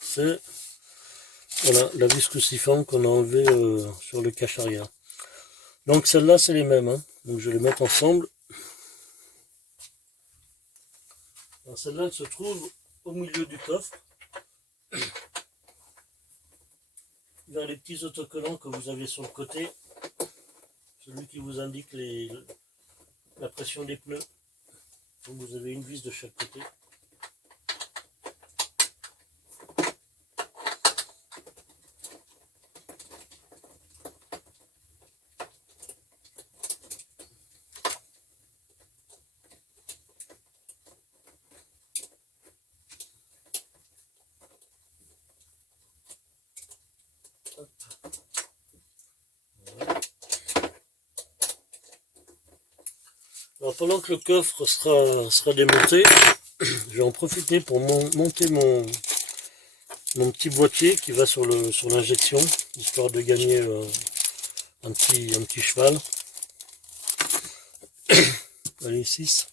c'est voilà, la vis cruciforme qu'on a enlevée sur le cache arrière. Donc celles-là, c'est les mêmes. Hein. Donc je vais les mettre ensemble. Celle-là, elle se trouve au milieu du coffre. Dans les petits autocollants que vous avez sur le côté. Celui qui vous indique la pression des pneus. Donc vous avez une vis de chaque côté. Alors pendant que le coffre sera démonté, je vais en profiter pour monter mon petit boîtier qui va sur l'injection, histoire de gagner un petit cheval. Allez, 6.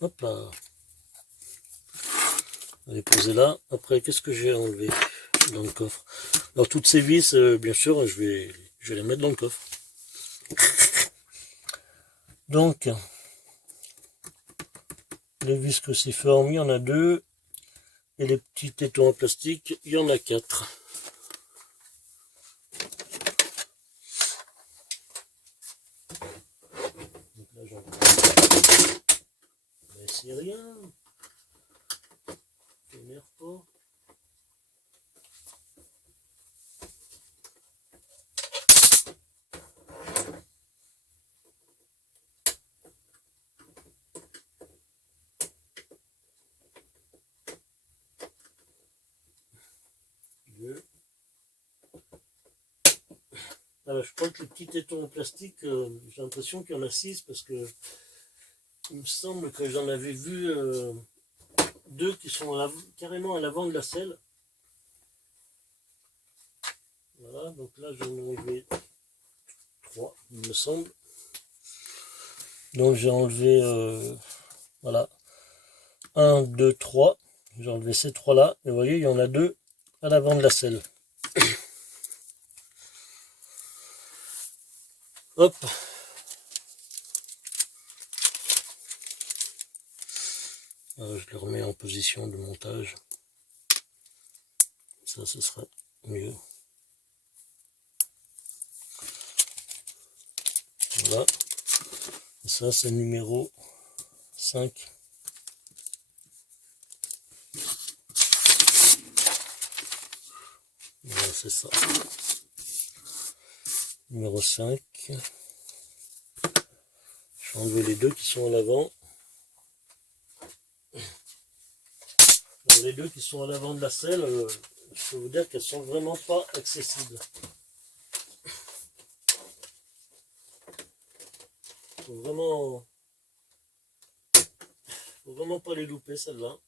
Hop là. Allez, poser là. Après, qu'est-ce que j'ai enlevé dans le coffre? Alors toutes ces vis, bien sûr, je vais les mettre dans le coffre. Donc, les vis cruciformes, il y en a 2. Et les petits tétons en plastique, il y en a 4. Donc là, j'en prends. Mais c'est rien. T'énerve pas. Alors, je crois que les petits tétons en plastique, j'ai l'impression qu'il y en a 6 parce que il me semble que j'en avais vu 2 qui sont carrément à l'avant de la selle. Voilà, donc là j'en ai enlevé 3, il me semble. Donc j'ai enlevé, voilà, 1, 2, 3. J'ai enlevé ces 3 là. Et vous voyez, il y en a 2 à l'avant de la selle. Hop. Alors, je le remets en position de montage. Ça, ce sera mieux. Voilà. Et ça, c'est numéro 5. Voilà, c'est ça. Numéro 5. Je vais enlever les 2 qui sont à l'avant. Les 2 qui sont à l'avant de la selle, je peux vous dire qu'elles sont vraiment pas accessibles. Faut vraiment pas les louper celles-là.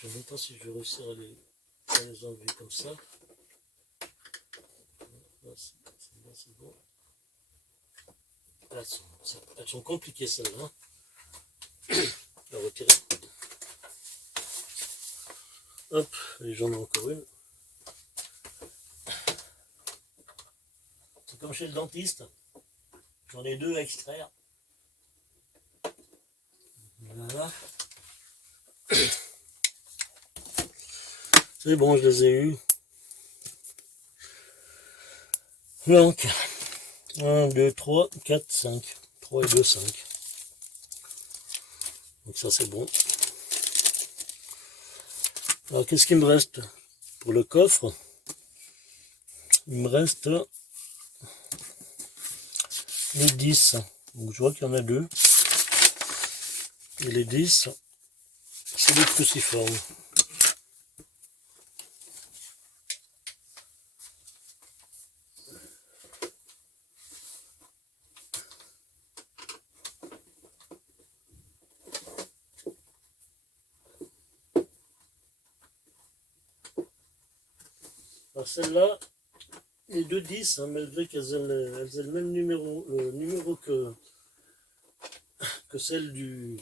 Je ne sais même pas si je vais réussir à les enlever comme ça. Là, c'est bon. Elles sont compliquées celles-là. Je vais retirer. Hop, et j'en ai encore une. C'est comme chez le dentiste. J'en ai 2 à extraire. Voilà. C'est bon, je les ai eus. Donc, 1, 2, 3, 4, 5. 3 et 2, 5. Donc ça c'est bon. Alors qu'est-ce qu'il me reste pour le coffre? Il me reste les 10. Donc je vois qu'il y en a 2. Et les 10, c'est des cruciformes. Alors celle-là, les 2 10, hein, malgré qu'elles aient le même numéro que celle du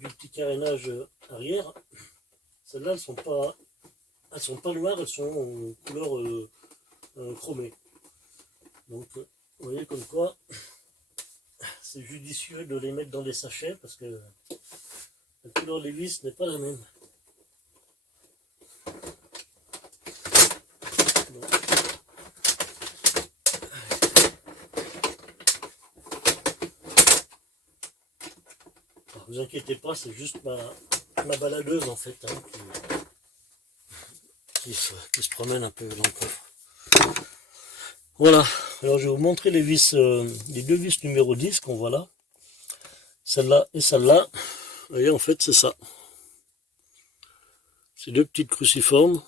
petit carénage arrière, celles-là, elles sont pas noires, elles sont en couleur chromée. Donc, vous voyez comme quoi, c'est judicieux de les mettre dans des sachets parce que la couleur des vis n'est pas la même. Alors, vous inquiétez pas, c'est juste ma baladeuse en fait hein, qui se promène un peu dans le coffre. Voilà, alors je vais vous montrer les vis, les 2 vis numéro 10 qu'on voit là. Celle-là et celle-là. Vous voyez, en fait, c'est ça. Ces 2 petites cruciformes.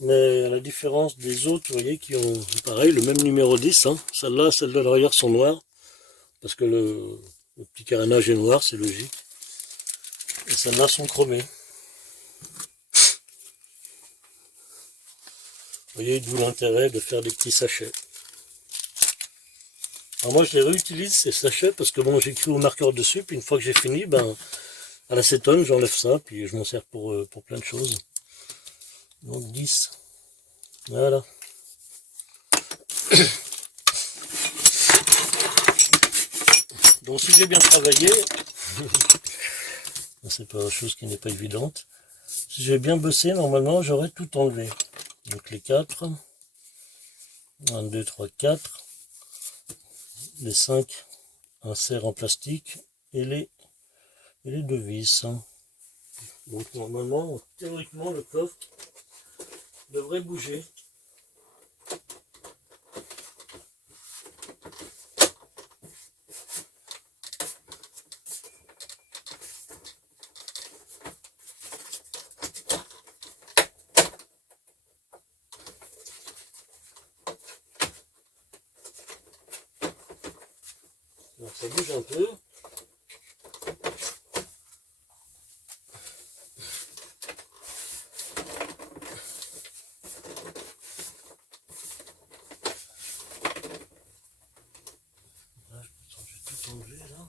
Mais à la différence des autres, vous voyez, qui ont pareil, le même numéro 10. Hein. Celle-là, celle de l'arrière sont noires. Parce que le petit carénage est noir, c'est logique. Et celles-là sont chromées. Vous voyez, d'où l'intérêt de faire des petits sachets. Alors moi, je les réutilise, ces sachets, parce que bon, j'écris au marqueur dessus, puis une fois que j'ai fini, ben, à l'acétone, j'enlève ça, puis je m'en sers pour plein de choses. Donc 10. Voilà. Donc si j'ai bien travaillé, c'est pas une chose qui n'est pas évidente. Si j'ai bien bossé, normalement j'aurais tout enlevé. Donc les 4. 1, 2, 3, 4. Les 5 inserts en plastique et les 2 vis. Donc normalement, théoriquement, le coffre devrait bouger. Ça bouge un peu. Là, je vais tout enlever là.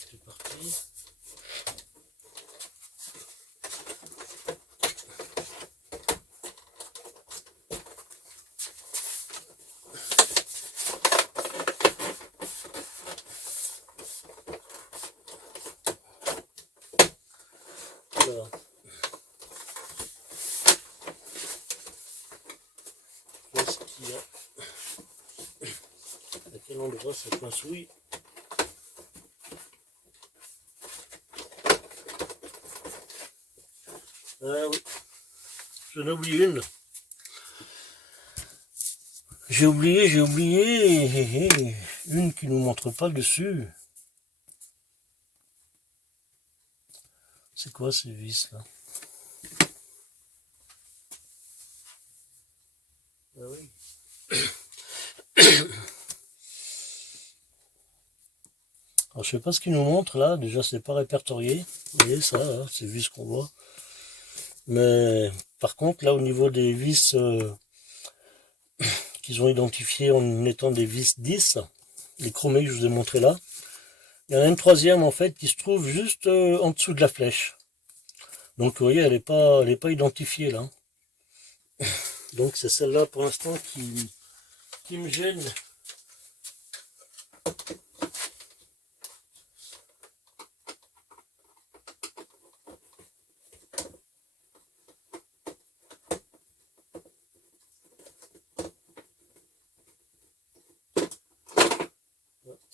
C'est parti. Voilà. Qu'est-ce qu'il y a? À quel endroit ça coincouille? Ah oui, j'en ai oublié une. J'ai oublié. Une qui nous montre pas le dessus. C'est quoi ces vis là? Ah oui. Alors je sais pas ce qu'il nous montre là, déjà c'est pas répertorié. Vous voyez ça, hein, c'est vis qu'on voit. Mais par contre là au niveau des vis qu'ils ont identifiées en mettant des vis 10, les chromées que je vous ai montré là, il y en a une troisième en fait qui se trouve juste en dessous de la flèche. Donc vous voyez elle est pas identifiée là. Donc c'est celle-là pour l'instant qui me gêne.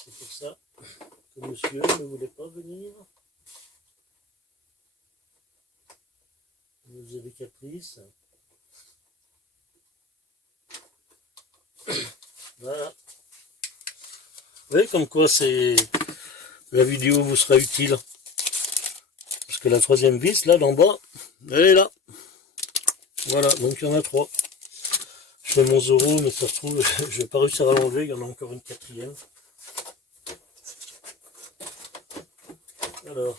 C'est pour ça que monsieur ne voulait pas venir. Il faisait des caprices. Voilà. Vous voyez comme quoi la vidéo vous sera utile. Parce que la troisième vis, là, d'en bas, elle est là. Voilà, donc il y en a 3. Je fais mon Zoro, mais ça se trouve, je vais pas réussir à l'enlever, il y en a encore une 4e. Alors.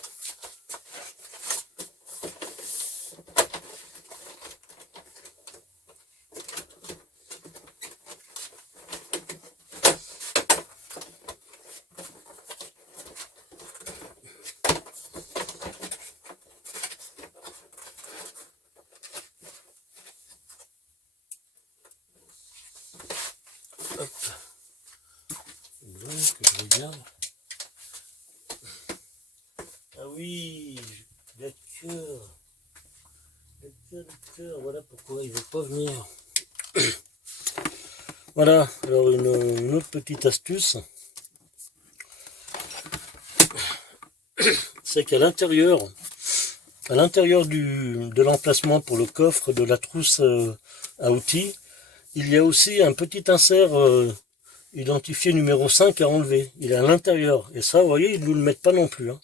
Hop. Que je regarde. Ah oui, d'accord. Voilà pourquoi il ne veut pas venir. Voilà, alors une autre petite astuce, c'est qu'à l'intérieur de l'emplacement pour le coffre de la trousse à outils, il y a aussi un petit insert identifié numéro 5 à enlever. Il est à l'intérieur. Et ça, vous voyez, ils ne nous le mettent pas non plus. Hein.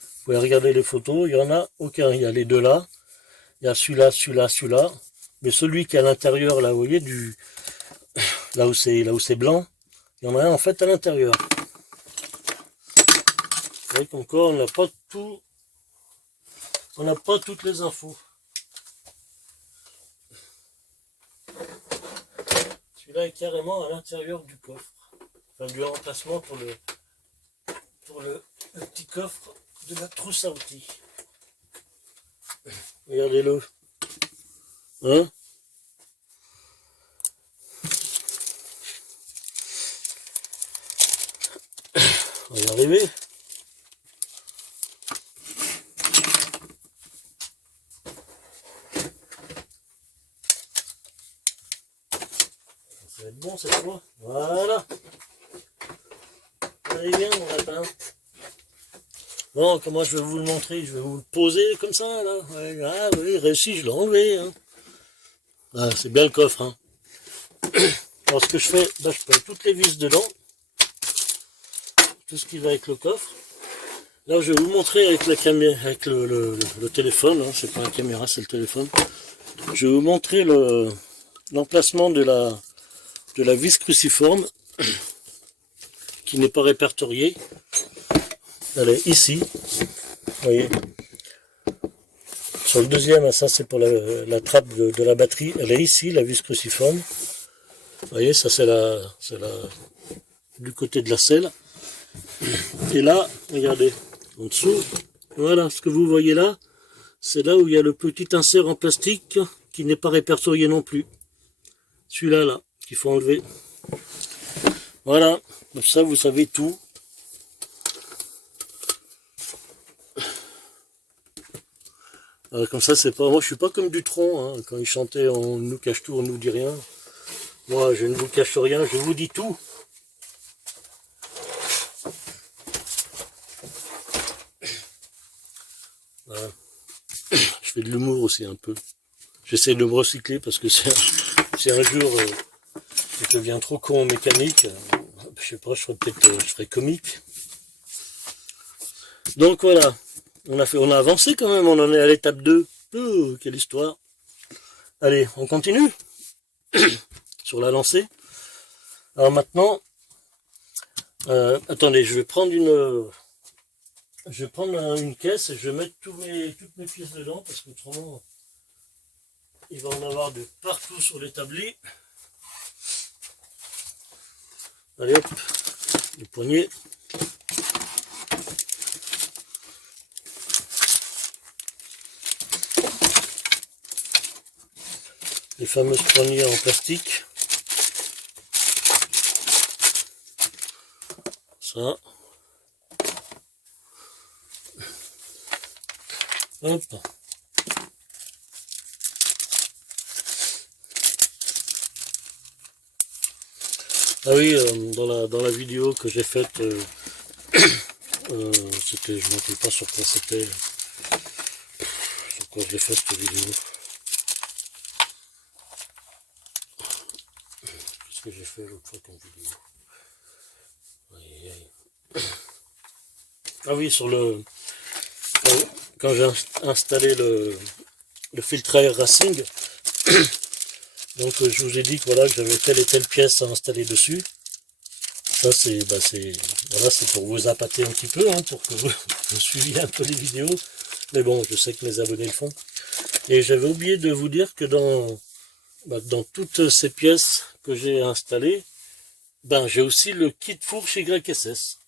Vous pouvez regarder les photos, il n'y en a aucun. Il y a les deux là. Il y a celui-là. Mais celui qui est à l'intérieur, là, vous voyez, là où c'est blanc, il y en a un en fait à l'intérieur. Vous voyez qu'encore, on n'a pas tout. On n'a pas toutes les infos. Celui-là est carrément à l'intérieur du coffre. Enfin, du remplacement pour le petit coffre de la trousse à outils. Regardez-le. Hein? On va y arriver. Ça va être bon cette fois. Voilà. Allez bien mon lapin. Bon, comment je vais vous le montrer? Je vais vous le poser comme ça là. Ouais, ah oui, réussi, je l'ai enlevé. Hein. Ah, c'est bien le coffre. Hein. Alors ce que je fais, là, je prends toutes les vis dedans. Tout ce qui va avec le coffre. Là je vais vous montrer avec la caméra, avec le téléphone. Hein. C'est pas la caméra, c'est le téléphone. Je vais vous montrer l'emplacement de la vis cruciforme. qui n'est pas répertoriée. Elle est ici. Vous voyez. Sur le deuxième, ça c'est pour la trappe de la batterie. Elle est ici, la vis cruciforme. Vous voyez, ça c'est du côté de la selle. Et là, regardez, en dessous, voilà, ce que vous voyez là, c'est là où il y a le petit insert en plastique qui n'est pas répertorié non plus. Celui-là, là, qu'il faut enlever. Voilà, comme ça vous savez tout. Comme ça, c'est pas. Moi, je suis pas comme Dutronc, hein, quand il chantait on nous cache tout, on nous dit rien. Moi, je ne vous cache rien, je vous dis tout. Voilà. Je fais de l'humour aussi un peu. J'essaie de me recycler parce que si un jour je deviens trop con en mécanique, je sais pas, je ferai comique. Donc voilà, on a avancé quand même, on en est à l'étape 2. Oh, quelle histoire. Allez, on continue sur la lancée. Alors maintenant, attendez, je vais prendre une caisse et je vais mettre toutes mes pièces dedans parce qu'autrement, il va en avoir de partout sur l'établi. Allez hop, le poignet. Les fameuses poignées en plastique. Ça. Hop. Ah oui, dans la vidéo que j'ai faite, c'était, je ne me rappelle pas sur quoi c'était, sur quoi je l'ai fait cette vidéo. Qu'est-ce que j'ai fait l'autre fois comme vidéo? Aïe, aïe. Ah oui, quand j'ai installé le filtre à air Racing, donc je vous ai dit que voilà, que j'avais telle et telle pièce à installer dessus. Ça c'est voilà, c'est pour vous appâter un petit peu, hein, pour que vous suiviez un peu les vidéos. Mais bon, je sais que mes abonnés le font. Et j'avais oublié de vous dire que dans toutes ces pièces que j'ai installées, j'ai aussi le kit fourche YSS.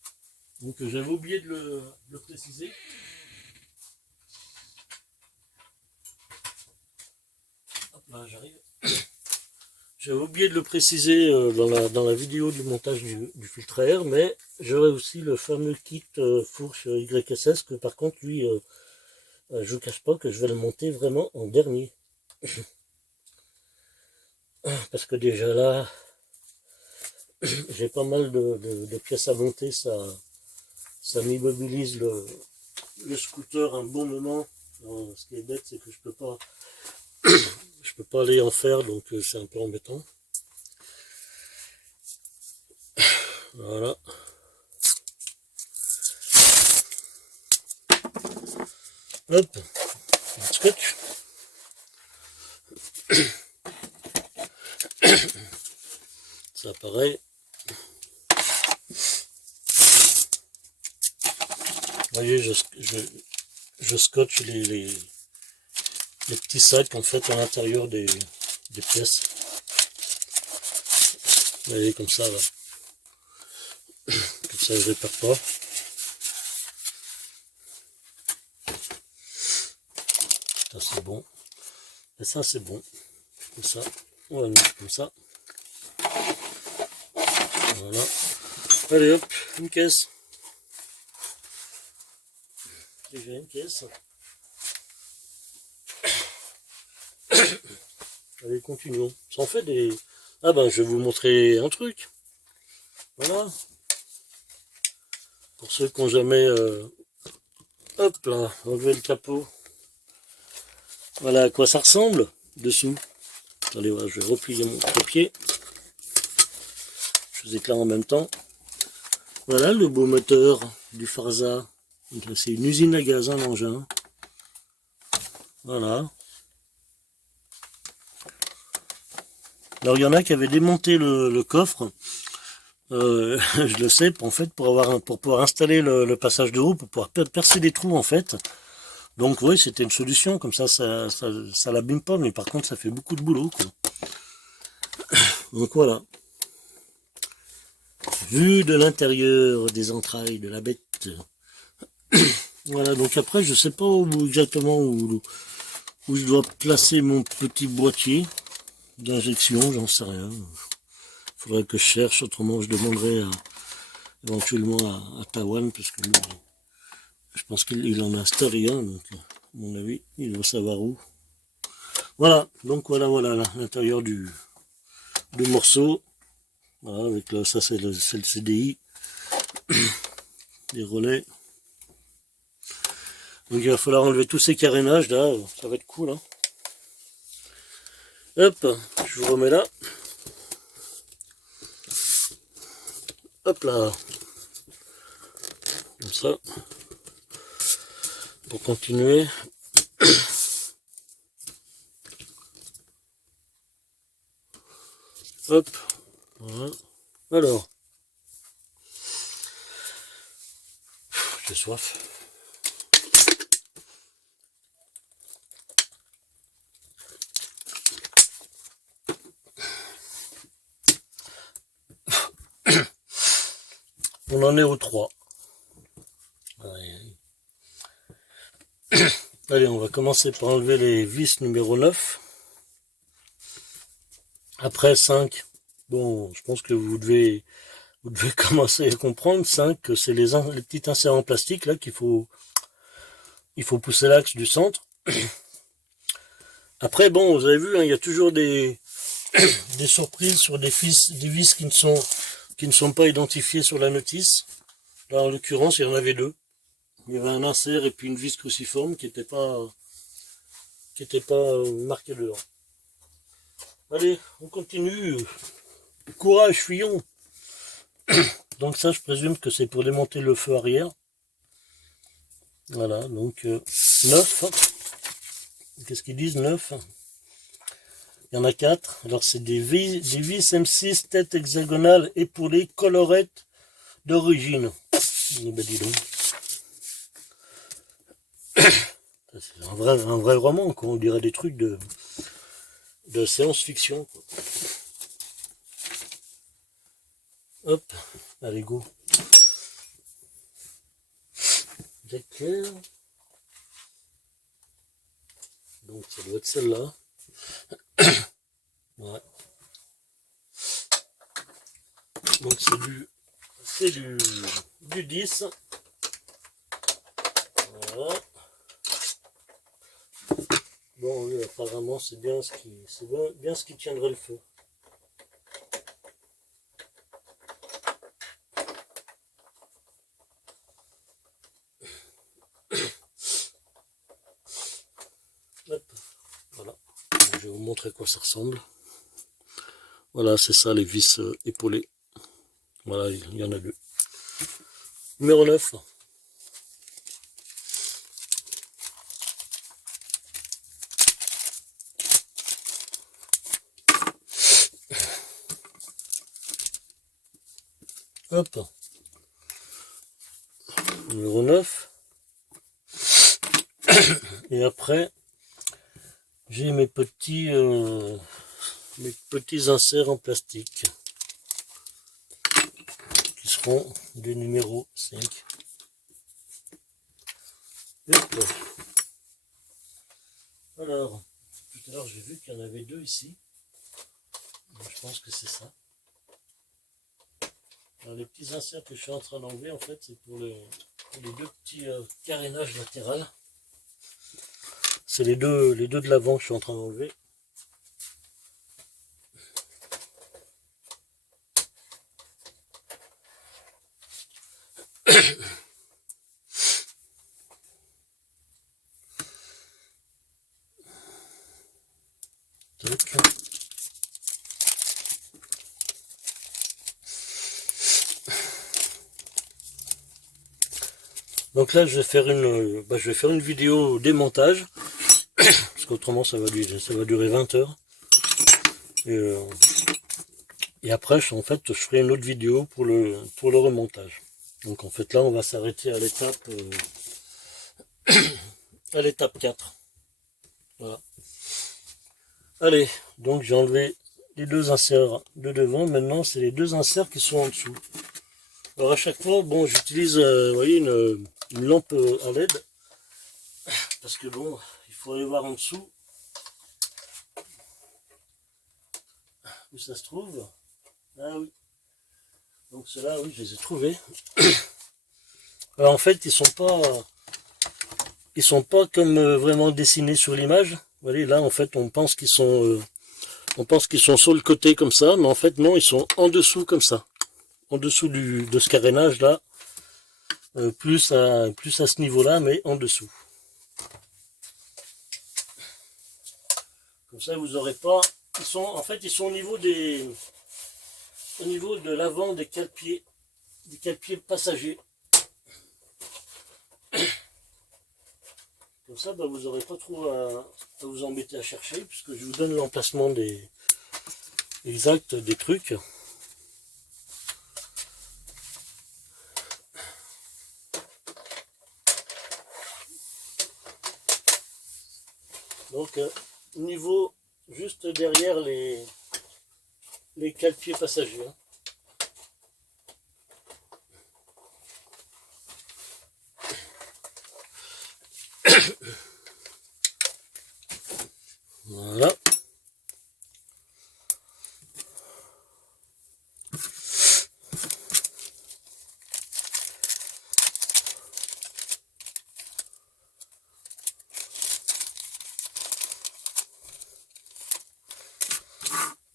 Donc j'avais oublié de le préciser. Hop là, j'arrive. J'avais oublié de le préciser dans la vidéo du montage du filtre à air, mais j'aurai aussi le fameux kit fourche YSS que par contre lui, je vous cache pas que je vais le monter vraiment en dernier. Parce que déjà là, j'ai pas mal de pièces à monter, ça m'immobilise le scooter un bon moment. Alors, ce qui est bête, c'est que je peux pas aller en faire, donc c'est un peu embêtant. Voilà. Hop, un scotch. Ça pareil. Vous voyez, je scotche les petits sacs en fait à l'intérieur des pièces. Vous voyez, comme ça là. Comme ça je ne perds pas. Ça c'est bon. Et ça c'est bon. Comme ça. On va le mettre comme ça. Voilà. Allez hop, une caisse. Déjà une caisse. Allez, continuons. Ça en fait des... Ah je vais vous montrer un truc. Voilà. Pour ceux qui n'ont jamais... Hop là, enlevé le capot. Voilà à quoi ça ressemble dessous. Attendez, voilà, je vais replier mon trépied. Je vous éclaire en même temps. Voilà le beau moteur du Farza. C'est une usine à gaz, un engin. Voilà. Alors il y en a qui avaient démonté le coffre je le sais, en fait, pour pouvoir installer le passage de roue, pour pouvoir percer des trous, en fait. Donc oui, c'était une solution, comme ça l'abîme pas, mais par contre, ça fait beaucoup de boulot, quoi. Donc voilà. Vue de l'intérieur des entrailles de la bête. Voilà, donc après, je sais pas exactement où je dois placer mon petit boîtier d'injection, j'en sais rien. Faudrait que je cherche, autrement je demanderai éventuellement à Tawane, parce que lui, je pense qu'il en a installé un, donc à mon avis, il doit savoir où. Voilà, donc voilà l'intérieur du morceau. Voilà, avec là, ça c'est le CDI, les relais. Donc il va falloir enlever tous ces carénages là, ça va être cool, hein. Hop, je vous remets là. Hop là. Comme ça. Pour continuer. Hop. Voilà. Alors. J'ai soif. On en est au 3. Allez, on va commencer par enlever les vis numéro 9. Après 5, bon, je pense que vous devez commencer à comprendre. 5, c'est les petits inserts en plastique là il faut pousser l'axe du centre. Après, bon, vous avez vu, hein, il y a toujours des surprises sur des vis qui ne sont pas identifiées sur la notice. Là, en l'occurrence, il y en avait 2. Il y avait un insert et puis une vis cruciforme qui n'était pas marquée dehors. Allez, on continue. Courage, fuyons. Donc ça, je présume que c'est pour démonter le feu arrière. Voilà, donc 9. Qu'est-ce qu'ils disent 9? Il y en a 4. Alors c'est des vis M6 tête hexagonale épaulée colorette d'origine. Eh ben dis donc. C'est un vrai roman, quoi. On dirait des trucs de science-fiction. Hop, allez go. D'accord. Donc ça doit être celle-là. Ouais. Donc c'est du 10. Voilà. Bon, oui, apparemment c'est bien ce qui tiendrait le feu. Hop, voilà. Je vais vous montrer à quoi ça ressemble. Voilà, c'est ça les vis épaulées. Voilà, il y en a 2. Numéro 9. Hop. Numéro 9. Et après, j'ai mes petits inserts en plastique qui seront du numéro 5. Hop. Alors, tout à l'heure j'ai vu qu'il y en avait 2 ici. Donc, je pense que c'est ça. Alors, les petits inserts que je suis en train d'enlever, en fait, c'est pour les 2 petits carénages latérales. C'est les deux de l'avant que je suis en train d'enlever. Donc là, je vais faire une vidéo démontage, parce qu'autrement ça va durer 20 heures. Et, Et après, en fait, je ferai une autre vidéo pour le remontage. Donc en fait, là, on va s'arrêter à l'étape 4. Voilà. Allez, donc j'ai enlevé les deux inserts de devant. Maintenant, c'est les deux inserts qui sont en dessous. Alors à chaque fois, bon, j'utilise, vous voyez, une lampe à LED. Parce que bon, il faut aller voir en dessous où ça se trouve. Ah oui. Donc ceux-là, oui, je les ai trouvés. Alors en fait, ils sont pas comme vraiment dessinés sur l'image. Vous voyez, là, en fait, on pense qu'ils sont sur le côté comme ça, mais en fait, non, ils sont en dessous comme ça. En dessous de ce carénage là, plus à ce niveau-là, mais en dessous. Comme ça, vous aurez pas. En fait, ils sont au niveau de l'avant des cale-pieds passagers. Comme ça, bah, vous n'aurez pas trop à vous embêter à chercher, puisque je vous donne l'emplacement exact des trucs. Donc, niveau juste derrière les cale-pieds passagers. Hein. Voilà.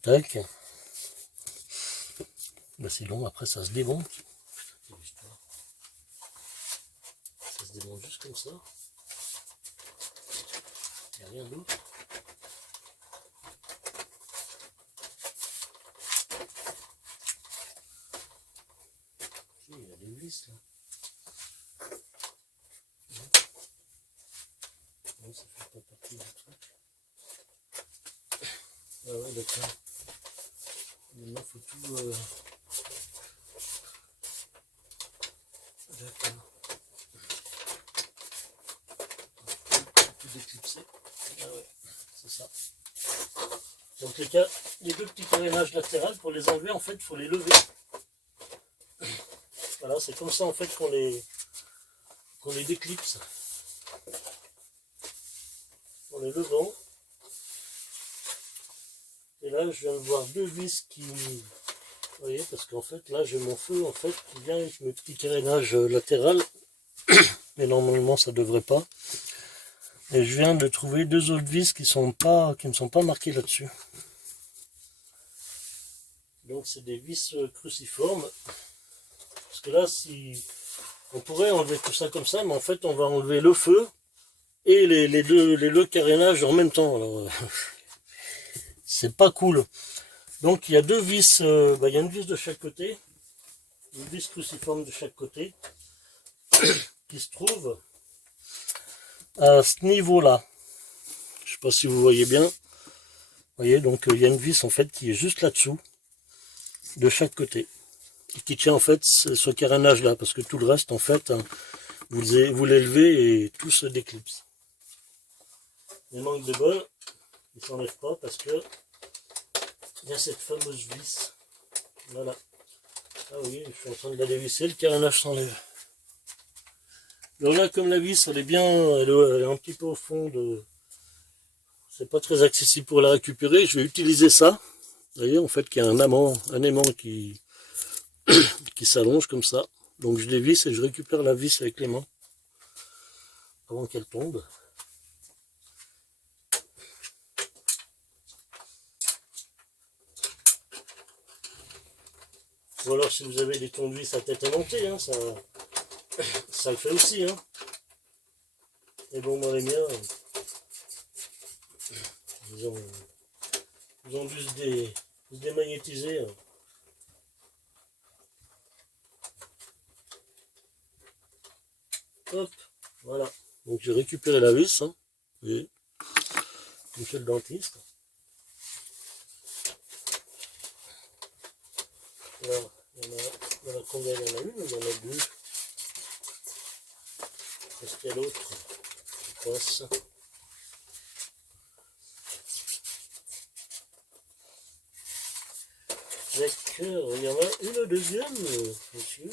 Tac. Ben c'est long, après ça se démonte. Ça se démonte juste comme ça. Il n'y a rien d'autre. Il y a des vis là. Non, ça fait pas partie du truc. Ah ouais, d'accord. Maintenant, il faut tout... D'accord. Tout déclipser. Ah ouais, c'est ça. Donc les deux petits carénages latéraux, pour les enlever, en fait, il faut les lever. Voilà, c'est comme ça, en fait, qu'on les déclipse. En les levant. Et là, je viens de voir deux vis qui... Vous voyez, parce qu'en fait, là, j'ai mon feu, en fait, qui vient avec mes petits carénages latéral. Mais normalement, ça devrait pas. Et je viens de trouver deux autres vis qui ne sont pas marquées là-dessus. Donc, c'est des vis cruciformes. Parce que là, si on pourrait enlever tout ça comme ça, mais en fait, on va enlever le feu et les deux carénages en même temps. Alors, c'est pas cool. Donc, il y a deux vis. Il y a une vis de chaque côté, une vis cruciforme de chaque côté, qui se trouve à ce niveau-là. Je sais pas si vous voyez bien. Vous voyez, donc il y a une vis en fait qui est juste là-dessous, de chaque côté, et qui tient en fait ce carénage là, parce que tout le reste en fait, hein, vous l'élevez et tout se déclipse. Les manques de bol, ils ne s'enlèvent pas parce que il y a cette fameuse vis. Voilà. Ah oui, je suis en train de la dévisser, le carénage s'enlève. Alors là, comme la vis, elle est bien, elle est un petit peu au fond de... C'est pas très accessible pour la récupérer, je vais utiliser ça. Vous voyez, en fait, qu'il y a un aimant qui s'allonge comme ça. Donc je dévisse et je récupère la vis avec les mains avant qu'elle tombe. Ou alors si vous avez des tournevis à tête aimantée, hein, ça le fait aussi. Hein. Et bon, moi les miens, ils ont dû se démagnétiser. Hein. Hop, voilà. Donc j'ai récupéré la vis, hein. Vous voyez, monsieur le dentiste. Alors, il y en a combien? Il y en a une ou il y en a deux? Est-ce qu'il y a l'autre qui passe? D'accord, il y en a une deuxième, monsieur.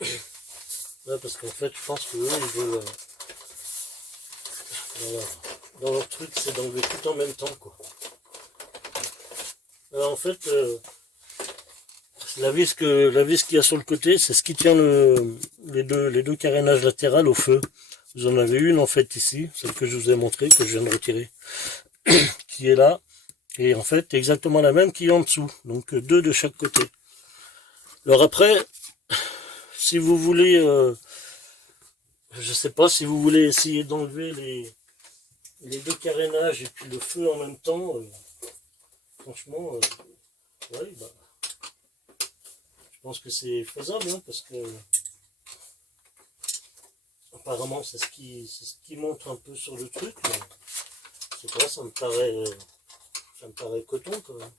Ouais, parce qu'en fait, je pense que eux, ils veulent. Dans leur truc, c'est d'enlever tout en même temps, quoi. Alors en fait, la vis qu'il y a sur le côté, c'est ce qui tient les deux carénages latérales au feu. Vous en avez une en fait ici, celle que je vous ai montrée, que je viens de retirer, qui est là, et en fait exactement la même qui est en dessous, donc deux de chaque côté. Alors après, si vous voulez, je sais pas, si vous voulez essayer d'enlever les deux carénages et puis le feu en même temps, franchement, ouais, bah, je pense que c'est faisable, hein, parce que apparemment c'est ce qui montre un peu sur le truc, mais je sais pas, ça me paraît coton quand même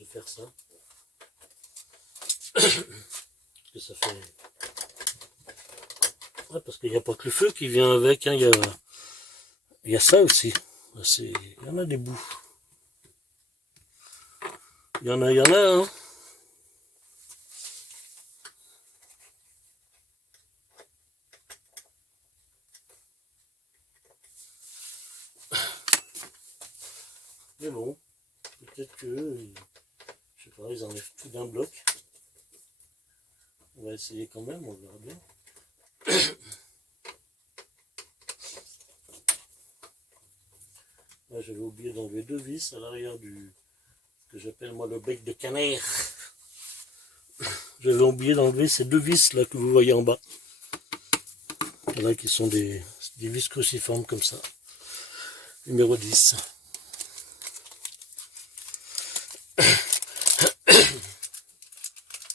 de faire ça. Parce que ça fait. Ouais, parce qu'il n'y a pas que le feu qui vient avec, hein, il y a ça aussi. Il y en a des bouts. Il y en a, hein. Mais bon, peut-être que, je sais pas, ils enlèvent tout d'un bloc. On va essayer quand même, on verra bien. Là, j'avais oublié d'enlever deux vis à l'arrière du, ce que j'appelle moi le bec de canard. J'avais oublié d'enlever ces deux vis là que vous voyez en bas. Voilà, qui sont des vis cruciformes comme ça. Numéro 10.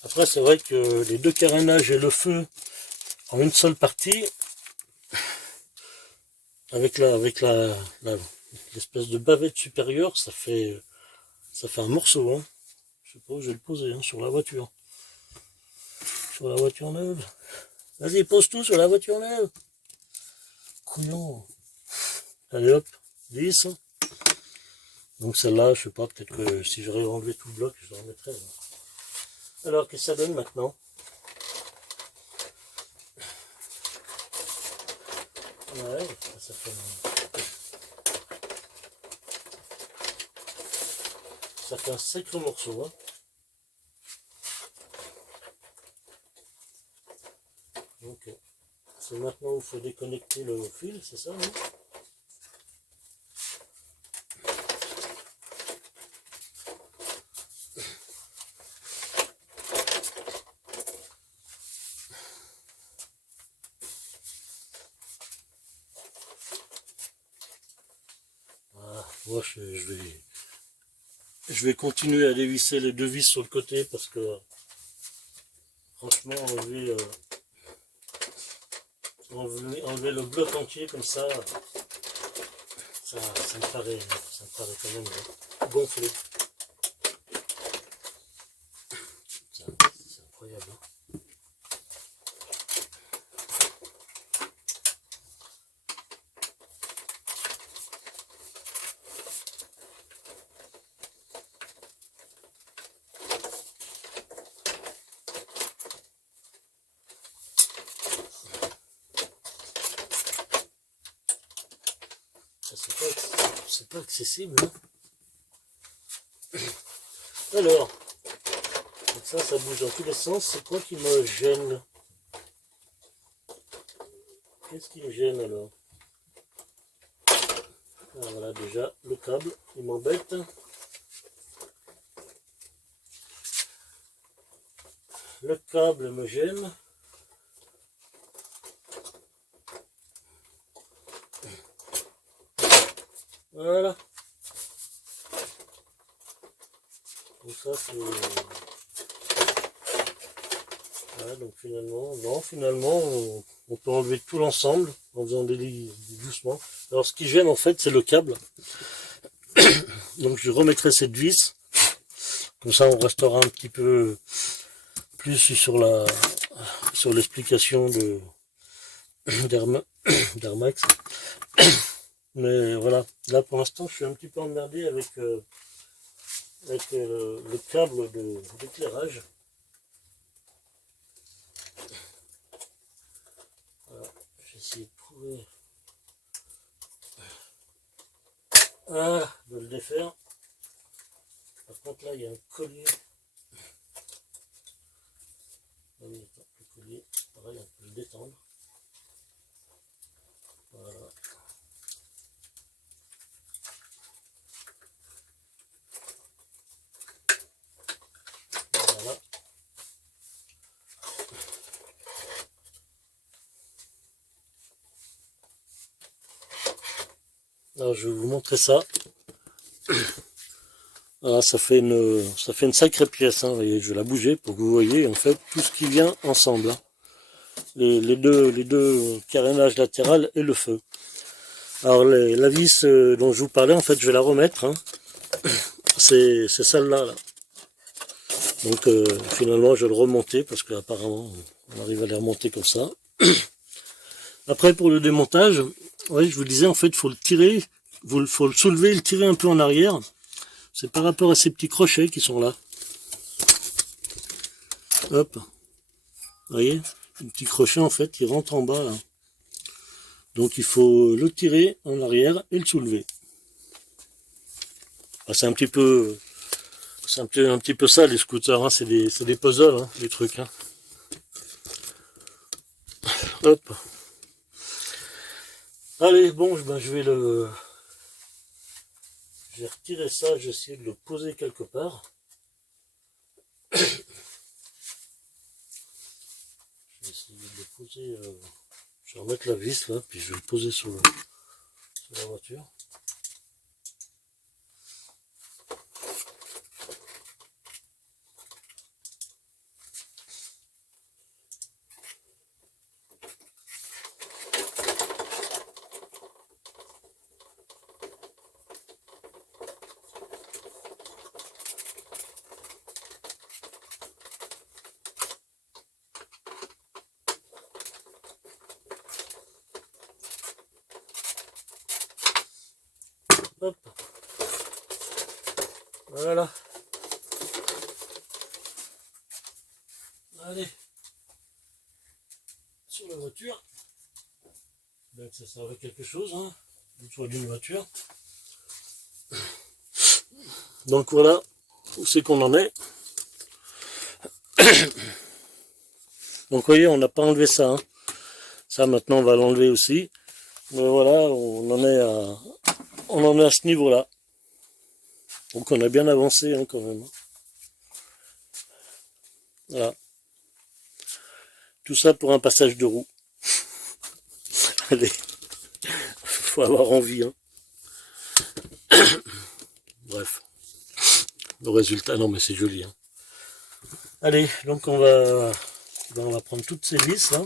Après, c'est vrai que les deux carénages et le feu en une seule partie, avec l'espèce de bavette supérieure, ça fait un morceau, hein. Je sais pas où je vais le poser, hein, sur la voiture. Sur la voiture neuve. Vas-y, pose tout sur la voiture neuve. Couillon. Allez hop, 10. Donc celle-là, je sais pas, peut-être que si j'aurais enlevé tout le bloc, je le remettrais. Là. Alors, qu'est-ce que ça donne maintenant? Ouais, ça fait un sacré morceau, hein. Donc, c'est maintenant où il faut déconnecter le fil, c'est ça, non? Voilà, moi je vais continuer à dévisser les deux vis sur le côté parce que franchement enlever le bloc entier comme ça me paraît quand même gonflé. C'est incroyable, hein. C'est pas accessible, hein. Alors, donc ça bouge dans tous les sens. C'est quoi qui me gêne? Qu'est-ce qui me gêne alors? Ah, voilà, déjà le câble, il m'embête. Le câble me gêne. Voilà. Donc ça c'est... Voilà, donc finalement, on peut enlever tout l'ensemble en faisant des lits doucement. Alors ce qui gêne en fait, c'est le câble. Donc je remettrai cette vis, comme ça on restera un petit peu plus sur l'explication de d'Airmax. Mais voilà, là pour l'instant je suis un petit peu emmerdé avec, le câble d'éclairage. J'ai essayé de trouver de le défaire. Par contre là il y a un collier. Ah oui, attends, le collier, pareil, on peut le détendre. Voilà. Voilà. Alors je vais vous montrer ça. Voilà, ça fait une sacrée pièce, hein, vous voyez, je vais la bouger pour que vous voyez en fait tout ce qui vient ensemble. Hein. Les deux carénages latéral et le feu. Alors la vis dont je vous parlais, en fait je vais la remettre. Hein. C'est celle-là. Là. Donc finalement je vais le remonter parce qu'apparemment on arrive à les remonter comme ça. Après pour le démontage, ouais, je vous disais en fait il faut le tirer, faut le soulever et le tirer un peu en arrière. C'est par rapport à ces petits crochets qui sont là. Hop. Vous voyez, les petits crochets en fait qui rentrent en bas là. Donc il faut le tirer en arrière et le soulever. C'est un petit peu ça les scooters, hein. C'est des puzzles, hein, les trucs. Hein. Hop. Allez, bon, ben, je vais retirer ça, je vais essayer de le poser quelque part. Je vais essayer de le poser. Je vais remettre la vis là, puis je vais le poser sur la voiture. Hop. Voilà. Allez. Sur la voiture. Donc ça servait à quelque chose, hein. Le toit d'une voiture. Donc voilà où c'est qu'on en est. Donc vous voyez, on n'a pas enlevé ça. Hein. Ça maintenant on va l'enlever aussi. Mais voilà, on en est à ce niveau-là. Donc on a bien avancé hein, quand même. Voilà. Tout ça pour un passage de roue. Allez, faut avoir envie. Hein. Bref. Le résultat, non mais c'est joli. Hein. Allez, donc on va prendre toutes ces vis là.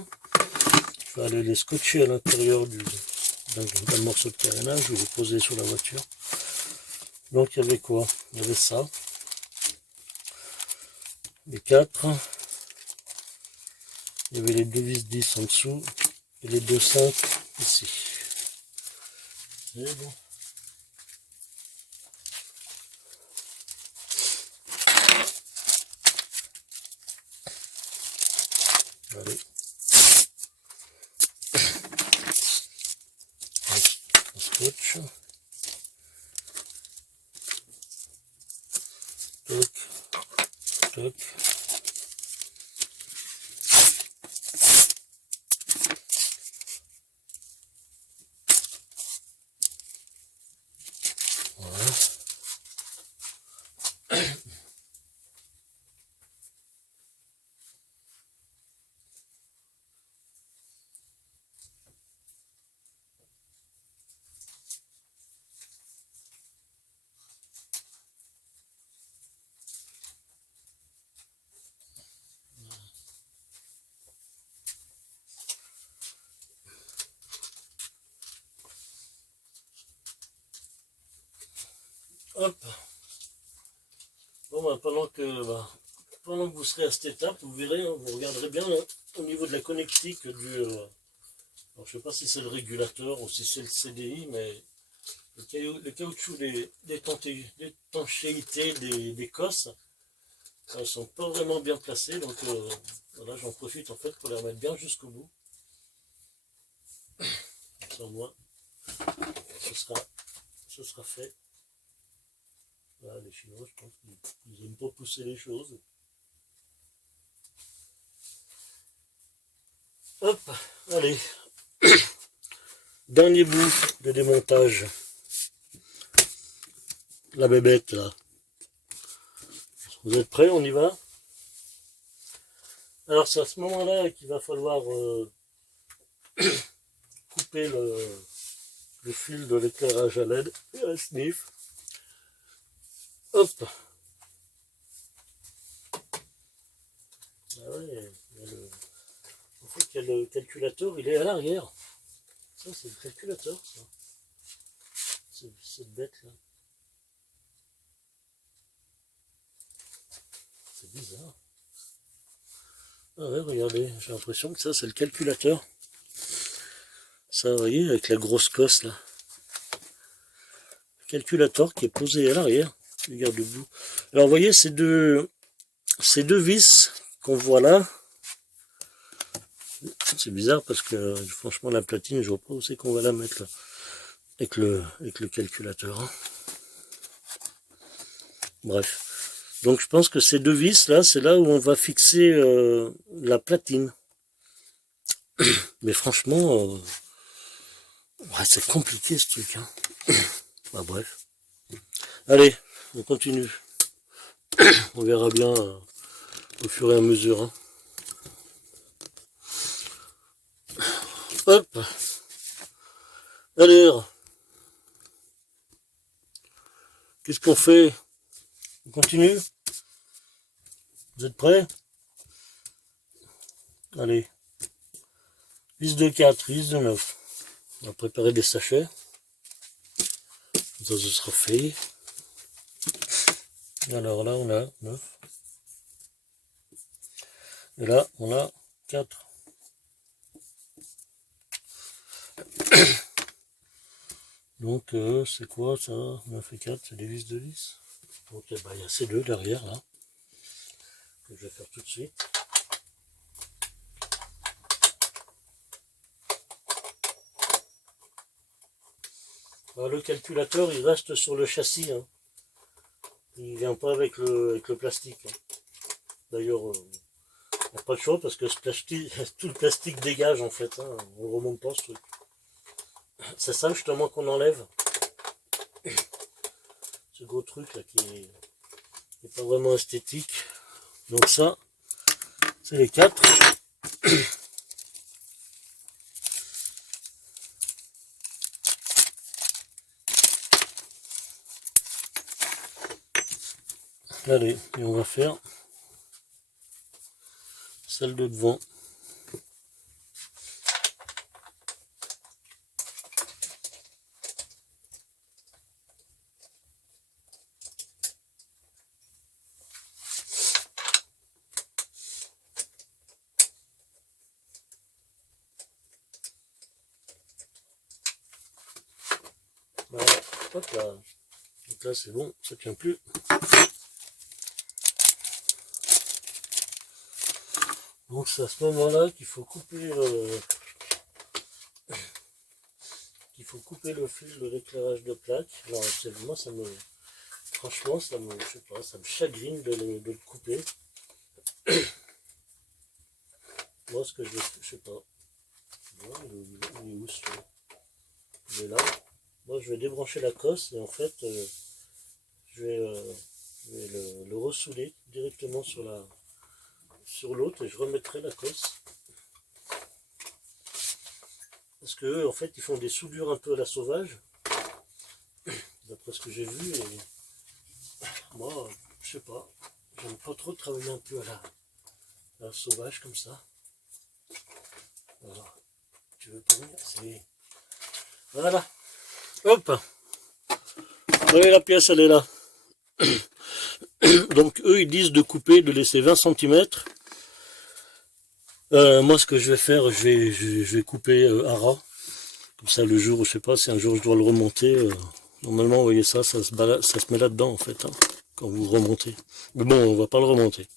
Je vais aller les scotcher à l'intérieur d'un morceau de carénage. Je vais les poser sur la voiture. Donc il y avait quoi? Il y avait ça. Les 4. Il y avait les 2 vis 10 en dessous. Et les 2 5 ici. Et bon. Allez. Un scotch. Toc. Toc. Voilà. Hop. Bon, pendant que vous serez à cette étape, vous verrez, hein, vous regarderez bien au niveau de la connectique alors, je ne sais pas si c'est le régulateur ou si c'est le CDI, mais le caoutchouc d'étanchéité des cosses, elles ne sont pas vraiment bien placées, donc voilà, j'en profite en fait pour les remettre bien jusqu'au bout. Sans moi, ce sera fait. Voilà, les Chinois, je pense qu'ils n'aiment pas pousser les choses. Hop, allez. Dernier bout de démontage. La bébête là. Vous êtes prêts? On y va? Alors c'est à ce moment-là qu'il va falloir couper le fil de l'éclairage à LED et à sniff. Hop. Ah ouais, en fait, il y a le calculateur, il est à l'arrière. Ça, c'est le calculateur, ça. Cette bête là. C'est bizarre. Ah ouais, regardez, j'ai l'impression que ça, c'est le calculateur. Ça, vous voyez, avec la grosse cosse là. Le calculateur qui est posé à l'arrière. Regarde debout. Alors, vous voyez, ces deux vis qu'on voit là. C'est bizarre parce que, franchement, la platine, je vois pas où c'est qu'on va la mettre là. Avec le calculateur. Hein. Bref. Donc je pense que ces deux vis là, c'est là où on va fixer la platine. Mais franchement, ouais, c'est compliqué ce truc. Hein. Bah, bref. Allez, on continue. On verra bien au fur et à mesure. Hein. Hop. Alors, qu'est-ce qu'on fait? On continue? Vous êtes prêts? Allez. Vis de 4, vis de 9. On va préparer des sachets. Ça, ce sera fait. Alors là, on a 9. Et là, on a 4. Donc, c'est quoi ça? 9 et 4, c'est des vis de vis. Donc, il y a ces deux derrière, là, que je vais faire tout de suite. Alors, le calculateur, il reste sur le châssis. Hein. Il ne vient pas avec le plastique. Hein. D'ailleurs, il n'y a pas de choix parce que ce plastique, tout le plastique dégage en fait. Hein. On ne remonte pas ce truc. C'est ça justement qu'on enlève. Ce gros truc là qui est pas vraiment esthétique. Donc ça, c'est les 4. Allez, et on va faire celle de devant. Voilà, hop là. Donc là c'est bon, ça tient plus. Donc c'est à ce moment-là qu'il faut couper le fil de l'éclairage de plaque. Alors moi franchement ça me, je sais pas, ça me chagrine de le couper. Moi ce que je sais pas. Il est où celui-là? Il est là. Moi je vais débrancher la cosse et en fait je vais le ressouder directement sur l'autre et je remettrai la cosse. Parce que eux, en fait, ils font des soudures un peu à la sauvage, d'après ce que j'ai vu, et moi, je sais pas, j'aime pas trop travailler un peu à la sauvage comme ça. Alors, tu veux pas venir? C'est... Voilà. Hop. voyez, la pièce, elle est là. Donc eux, ils disent de couper, de laisser 20 cm. Moi, ce que je vais faire, je vais couper à ras. Comme ça, le jour, je sais pas, si un jour je dois le remonter, normalement, vous voyez ça, ça se met là-dedans, en fait, hein, quand vous remontez. Mais bon, on va pas le remonter.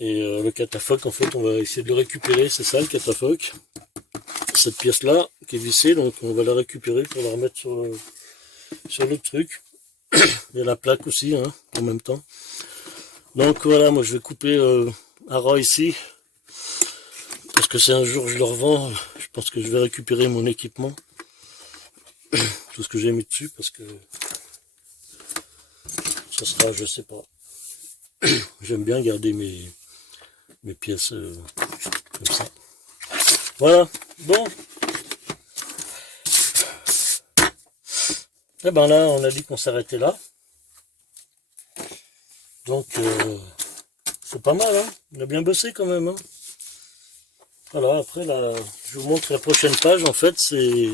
Et le catafalque, en fait, on va essayer de le récupérer, c'est ça le catafalque. Cette pièce-là, qui est vissée, donc on va la récupérer pour la remettre sur le truc. Il y a la plaque aussi, hein, en même temps. Donc voilà, moi je vais couper à ras ici. Parce que si un jour je le revends, je pense que je vais récupérer mon équipement. Tout ce que j'ai mis dessus, parce que ça sera, je sais pas. J'aime bien garder mes pièces comme ça. Voilà, bon. Et ben là, on a dit qu'on s'arrêtait là. Donc, c'est pas mal, hein. On a bien bossé quand même, hein. Voilà, après, là, je vous montre la prochaine page, en fait, c'est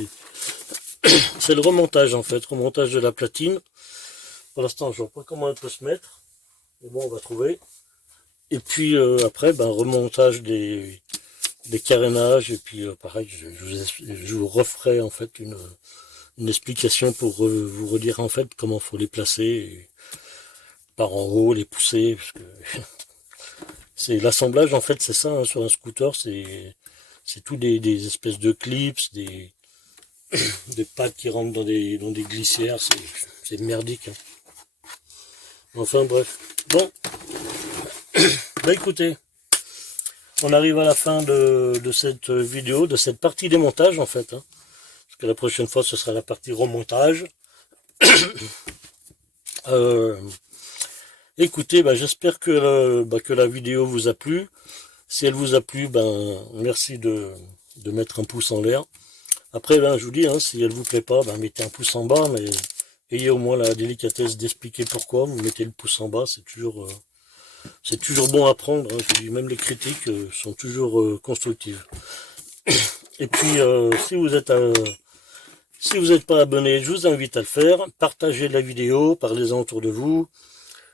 le remontage, en fait, remontage de la platine. Pour l'instant, je vois pas comment elle peut se mettre. Mais bon, on va trouver. Et puis, après, ben, remontage des carénages, et puis, pareil, je vous referai, en fait, une explication pour vous redire, en fait, comment faut les placer, et par en haut, les pousser, parce que c'est l'assemblage, en fait, c'est ça, hein, sur un scooter, c'est tout des espèces de clips, des pattes qui rentrent dans des glissières, c'est merdique, hein. Enfin bref. Bon. Bah écoutez, on arrive à la fin de cette vidéo, de cette partie démontage en fait, hein, parce que la prochaine fois ce sera la partie remontage. Écoutez, bah, j'espère que la vidéo vous a plu. Si elle vous a plu, ben merci de mettre un pouce en l'air. Après, ben, je vous dis, hein, si elle vous plaît pas, ben, mettez un pouce en bas, mais ayez au moins la délicatesse d'expliquer pourquoi. Vous mettez le pouce en bas, c'est toujours bon à prendre, hein. Je dis, même les critiques sont toujours constructives. Et puis, si vous n'êtes pas abonné, je vous invite à le faire. Partagez la vidéo, parlez-en autour de vous.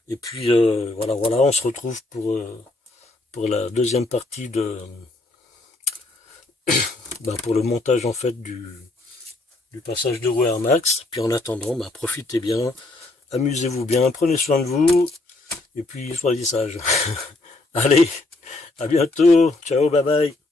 Et puis, voilà, on se retrouve pour la deuxième partie pour le montage, en fait, du passage de roue Air Max. Puis en attendant, profitez bien, amusez-vous bien, prenez soin de vous, et puis soyez sages. Allez, à bientôt, ciao, bye bye.